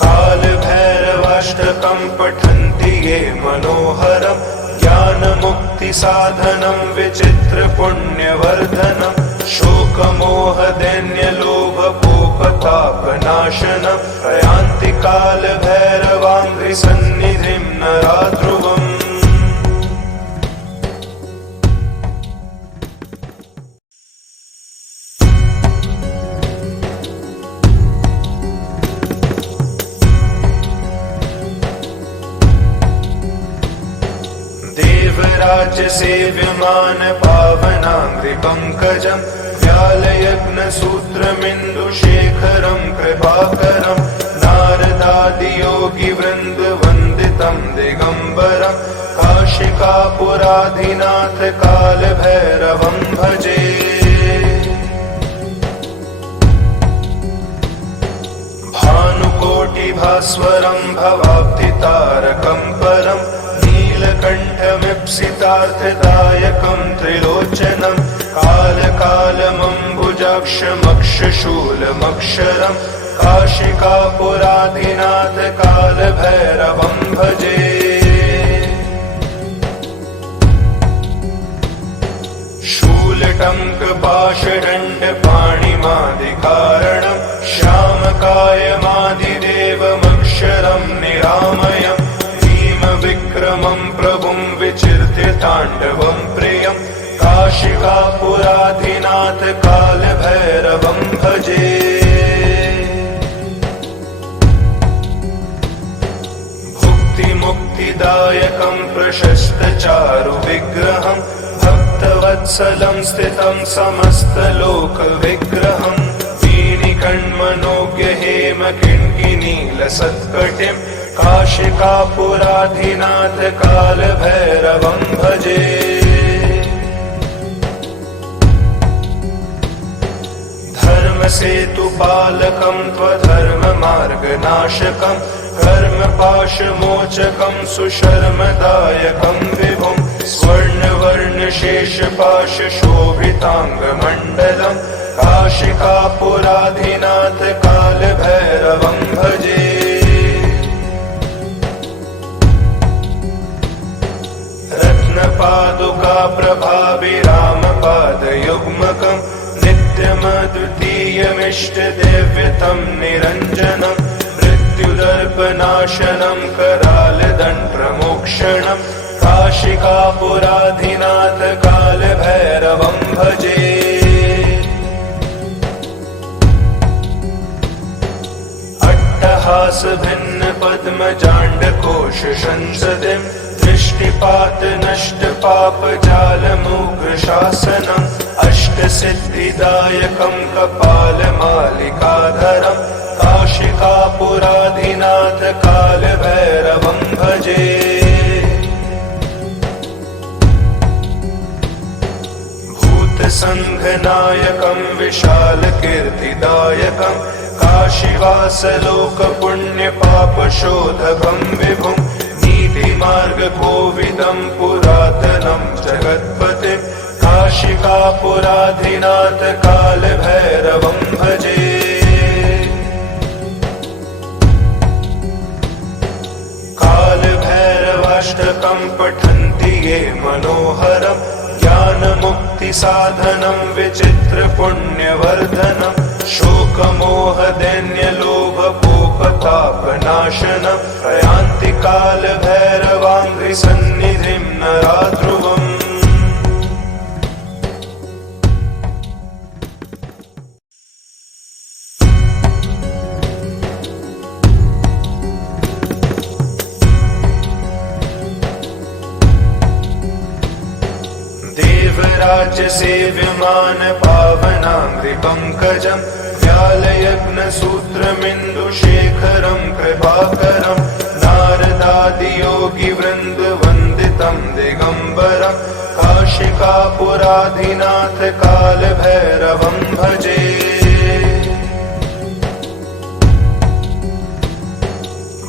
काल भैरवाष्टकं पठन्ति ये मनोहरं ज्ञान मुक्ति साधनं विचित्र पुण्यवर्धनं शोक मोह दैन्य लोभ कोपताप नाशनं प्रयान्ति काल भैरवाङ्घ्रि सन्निधिं नराध्रुवम्। देवराज्य सेव्यमान पावनांघ्रि पंकजं व्यालयज्ञ सूत्रमिन्दुशेखरं कृपाकरं नारदादि योगी वृंद वंदितं दिगंबरं काशिकापुराधिनाथ काल भैरवं भजे। भानुकोटि भास्वरं भवाब्धितारकं परं नीलकण्ठमीप्सितार्थदायकं त्रिलोचनं कालकालमम्बुजाक्षमक्षशूलमक्षरं काशिकापुराधिनाथ काल भैरवं भजे। शूलटङ्कपाशदण्डपाणिमादिकारणं श्यामकायमादिदेवमक्षरं निरामयं भीमविक्रमं प्रभुं विचिर्त्य ताण्डवं प्रियं काशिकापुराधिनाथ काल भैरवं भजे। भुक्तिमुक्तिदायकं प्रशस्तचारुविग्रहं भक्तवत्सलं स्थितं समस्तलोकविग्रहं वीणिकण्मनोज्ञ हेमकिङ्किनीलसत्कटिं काशिकापुराधिनाथ काल भैरवं भजे। धर्मसेतुपालकं त्वधर्ममार्गनाशकं कर्मपाशमोचकं सुशर्मदायकं विभुं स्वर्णवर्णशेषपाशशोभिताङ्गमण्डलं काशिकापुराधिनाथ काल भैरवं भजे। रत्नपादुका प्रभाभिरामपादयुग्मकं नित्यमद्वितीयमिष्टदेव्यतं निरञ्जनं मृत्युदर्पनाशनं करालदण्डमोक्षणं काशिकापुराधिनाथ काल भैरवं भजे। अट्टहासभिन्नपद्मजाण्डकोशसंसदिं दृष्टिपातनष्टपापजालमुग्रशासनम् अष्टसिद्धिदायकं कपालमालिकाधरं काशिकापुराधिनाथ काल भैरवं भजे। भूतसङ्घनायकं विशालकीर्तिदायकं काशीवासलोकपुण्यपापशोधकं विभुं नीतिमार्गकोविदं पुरातनं जगत्पतिं काशिकापुराधिनाथ काल भैरवं भजे। कालभैरवाष्टकं पठन्ति ये मनोहरं ज्ञानमुक्तिसाधनं विचित्रपुण्यवर्धनं शोकमोहदैन्यलोभकोपतापनाशनं प्रयान्ति कालभैरवाङ्घ्रिसन्निधिं नराध्रुवम्। देवराज्य सेव्यमान पावनांघ्रि पंकजं व्यालयज्ञ सूत्रमिन्दुशेखरं कृपाकरं नारदादि योगी वृंद वंदितं दिगंबरं काशिकापुराधिनाथ काल भैरवं भजे।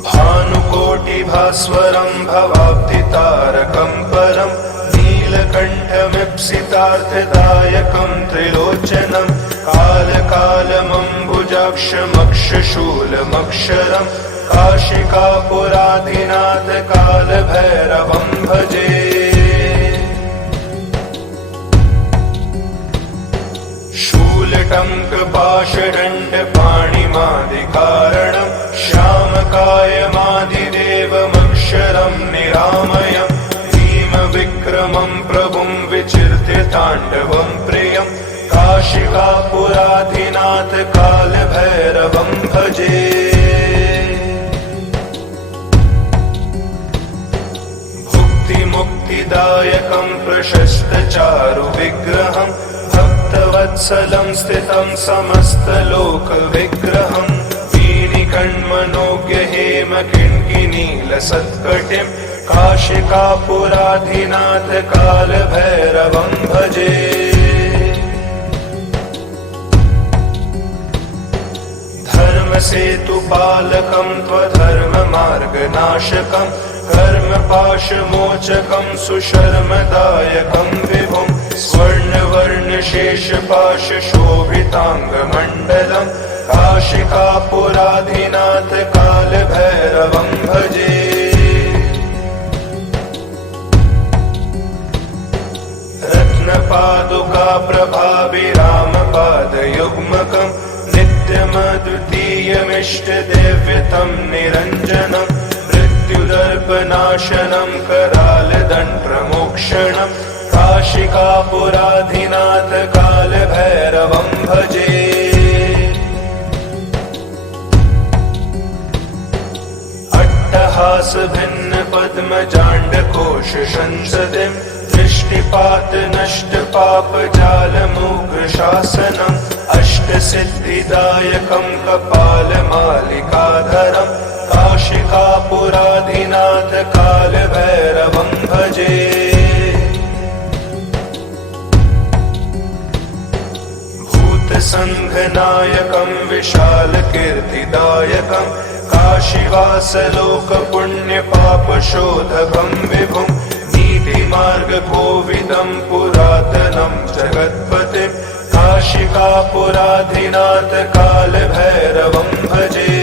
भानुकोटि भास्वरं भवाब्धितारकं परं नीलकण्ठमीप्सितार्थदायकं त्रिलोचनं कालकालमम्बुजाक्षमक्षशूलमक्षरं काशिकापुराधिनाथ काल भैरवं भजे। शूलटङ्कपाशदण्डपाणिमादिकारणं श्यामकायमादिदेवमक्षरं निरामयं भीमविक्रमं प्रभुं विचिर्त्य ताण्डवं प्रियं काशिकापुराधिनाथ काल भैरवं भजे। मुक्तिदायकं प्रशस्तचारु विग्रहं भक्तवत्सलं स्थितं समस्तलोकविग्रहं वीणिकण्मनोज्ञ हेमकिङ्किनीलसत्कटिं काशिकापुराधिनाथ कालभैरवं भजे। धर्मसेतुपालकं त्वधर्ममार्गनाशकं कर्मपाशमोचकं सुशर्मदायकं विभुं स्वर्णवर्णशेषपाशशोभिताङ्गमण्डलं काशिकापुराधिनाथ कालभैरवं भजे। रत्नपादुका प्रभाभिरामपादयुग्मकं नित्यमद्वितीयमिष्टदेव्यतं निरञ्जनं मृत्युदर्पनाशनं करालदण्डप्रमोक्षणं काशिकापुराधिनाथ कालभैरवं भजे। अट्टहासभिन्नपद्मजाण्डकोशसंसदिं दृष्टिपातनष्टपापजालमुग्रशासनम् अष्टसिद्धिदायकं कपालमालिकाधरं काशिकापुराधिनाथ कालभैरवं भजे। भूतसङ्घनायकं विशालकीर्तिदायकं काशीवासलोकपुण्यपापशोधकं विभुं नीतिमार्गकोविदं पुरातनं जगत्पतिं काशिकापुराधिनाथ कालभैरवं भजे।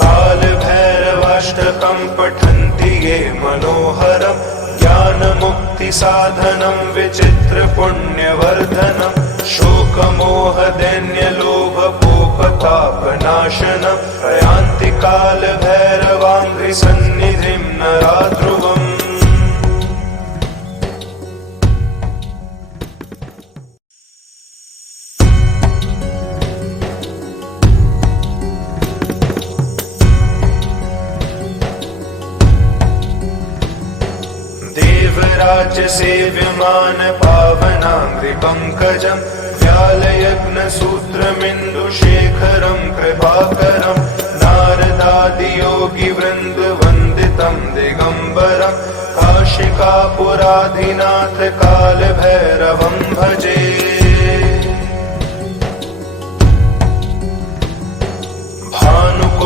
कालभैरवाष्टकं पठन्ति ये मनोहरं ज्ञानमुक्तिसाधनं विचित्रपुण्यवर्धनं शोकमोहदैन्यलोभकोपतापनाशनं प्रयान्ति कालभैरवाङ्घ्रिसन्निधिं नरा ध्रुवम्। देवराजसेव्यमान पावनाङ्घ्रिपङ्कजं व्यालयज्ञसूत्रमिन्दुशेखरं कृपाकरं नारदादियोगिवृन्दवन्दितं दिगम्बरं काशिकापुराधिनाथ कालभैरवं भजे।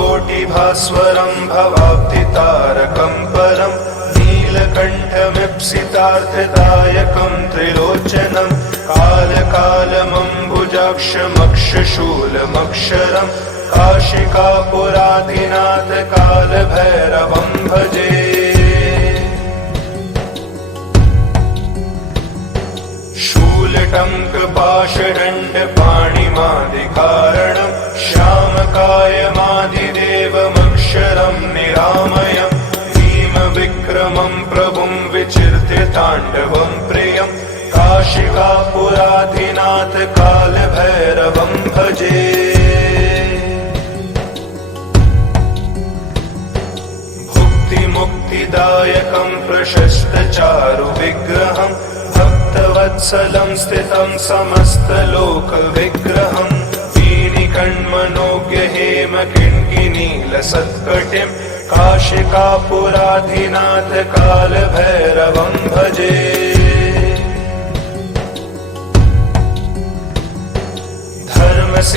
भानुकोटिभास्वरं भवाब्धितारकं परं नीलकण्ठमीप्सितार्थदायकं त्रिलोचनं कालकालमम्बुजाक्षमक्षशूलमक्षरं काशिकापुराधिनाथ कालभैरवं भजे। शूलटङ्कपाशदण्डपाणिमादिकारणं श्यामकायमादिदेवमक्षरं निरामयं भीमविक्रमं प्रभुं विचिर्त्य ताण्डवं प्रियं काशिकापुराधिनाथ कालभैरवं भजे। भुक्तिमुक्तिदायकं प्रशस्तचारु विग्रहं भक्तवत्सलं स्थितं समस्तलोकविग्रहं वीणिकण्मनोज्ञ हेमकिङ्किनीलसत्कटिं काशिकापुराधिनाथ कालभैरवं भजे।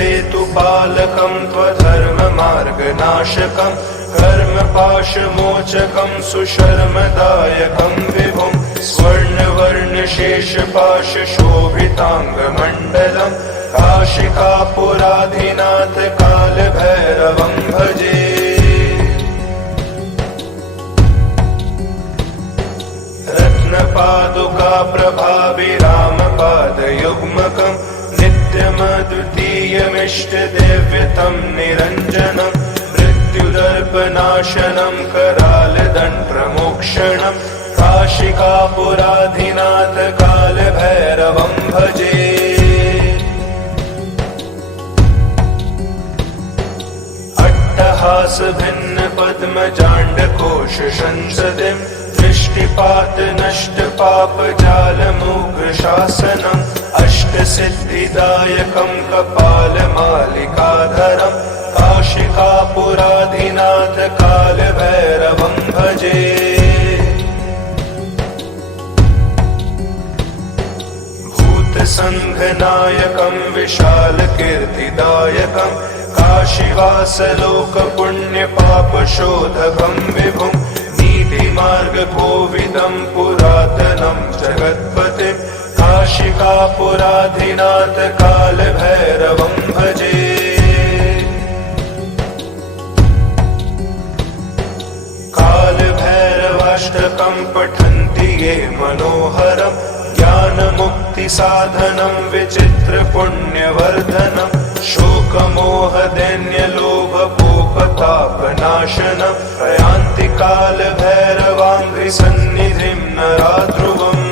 धर्मसेतुपालकं त्वधर्ममार्गनाशकं कर्मपाशमोचकं सुशर्मदायकं विभुं स्वर्णवर्णशेषपाशशोभिताङ्गमण्डलं काशिकापुराधिनाथ कालभैरवं भजे। रत्नपादुका प्रभाभिरामपादयुग्मकं नित्यमद्वितीयमिष्टदेव्यतं निरञ्जनं मृत्युदर्पनाशनं करालदण्डप्रमोक्षणं काशिकापुराधिनाथ कालभैरवं भजे। अट्टहासभिन्नपद्म पद्मजाण्डकोश संसदिं दृष्टिपात नष्ट पाप जालमुग्रशासनम् अष्टसिद्धिदायकं कपालमालिकाधरम् काशिकापुराधिनाथ कालभैरवं भजे। भूतसङ्घनायकं विशालकीर्तिदायकं काशीवासलोकपुण्यपापशोधकं विभुं नीतिमार्गकोविदं पुरातनं जगत्पतिं काशिकापुराधिनाथ कालभैरवं भजे। कालभैरवाष्टकं पठन्ति ये मनोहरं ज्ञानमुक्तिसाधनं विचित्रपुण्यवर्धनं शोकमोहदैन्यलोभकोपतापनाशनं प्रयान्ति कालभैरवाङ्घ्रिसन्निधिं नरा ध्रुवम्।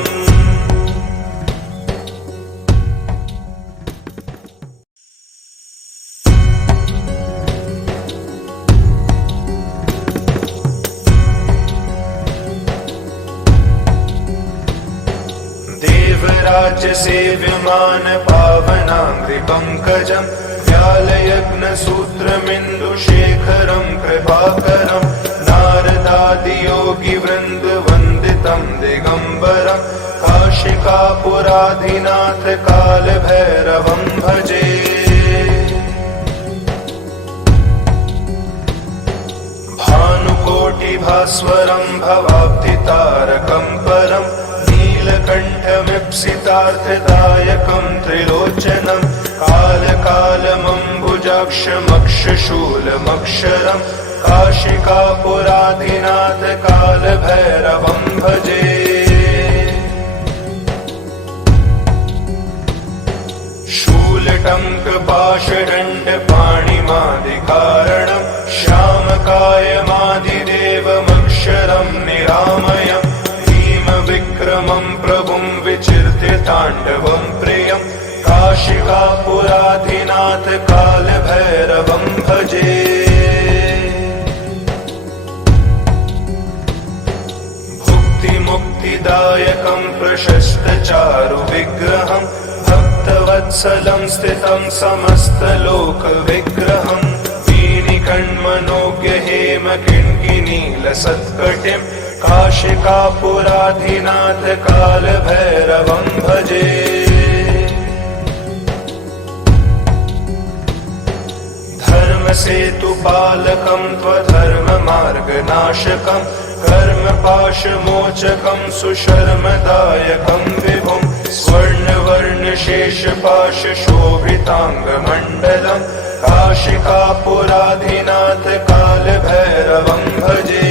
देवराजसेव्यमान पावनाङ्घ्रिपङ्कजं व्यालयज्ञसूत्रमिन्दुशेखरं कृपाकरं नारदादियोगिवृन्दवन्दितं दिगम्बरं काशिकापुराधिनाथ कालभैरवं भजे। भानुकोटिभास्वरं भवाब्धितारकं परं नीलकण्ठमीप्सितार्थदायकं त्रिलोचनं कालकालमम्बुजाक्षमक्षशूलमक्षरं काशिकापुराधिनाथ कालभैरवं भजे। शूलटङ्कपाशदण्डपाणिमादिकारणं श्यामकायमादिदेवमक्षरं निरामयम् विक्रमं प्रभुं विचिर्त्य ताण्डवं प्रियं काशिकापुराधिनाथ कालभैरवं भजे। भुक्तिमुक्तिदायकं प्रशस्तचारुविग्रहं भक्तवत्सलं स्थितं समस्तलोकविग्रहं वीणिकण्मनोज्ञहेमकिङ्किनीलसत्कटिं काशिकापुराधिनाथ कालभैरवं भजे। धर्मसेतुपालकं त्वधर्ममार्गनाशकं कर्मपाशमोचकं सुशर्मदायकं विभुं स्वर्णवर्णशेषपाशशोभिताङ्गमण्डलं काशिकापुराधिनाथ कालभैरवं भजे।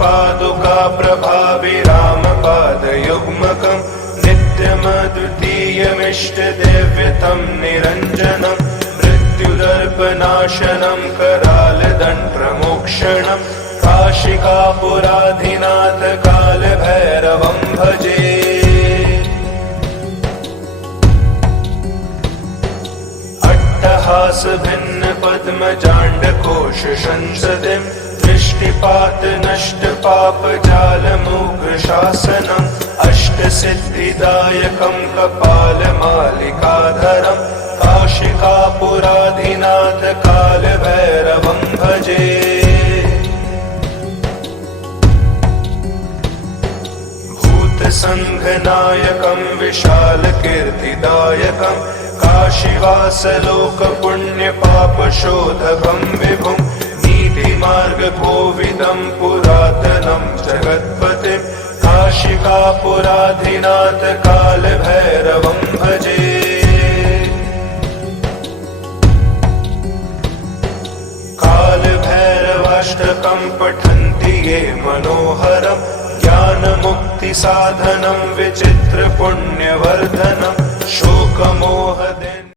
पादुका प्रभाविरामपादयुग्मकं नित्यमद्वितीयमिष्टदेव्यतं निरञ्जनं मृत्युदर्पनाशनं करालदण्डप्रमोक्षणं काशिकापुराधिनाथ कालभैरवं भजे। अट्टहासभिन्नपद्मजाण्डकोश संसदिं दृष्टिपात नष्ट पाप जालमुग्रशासनम् अष्टसिद्धिदायकं कपालमालिकाधरं काशिकापुराधिनाथ कालभैरवं भजे। भूतसङ्घनायकं विशालकीर्तिदायकं काशीवासलोकपुण्यपापशोधकं विभुं नीतिमार्गकोविदं पुरातनं जगत्पतिं काशिकापुराधिनाथ कालभैरवं भजे। कालभैरवाष्टकं पठन्ति ये मनोहरं ज्ञानमुक्तिसाधनं विचित्रपुण्यवर्धनं शोकमोहदैन्य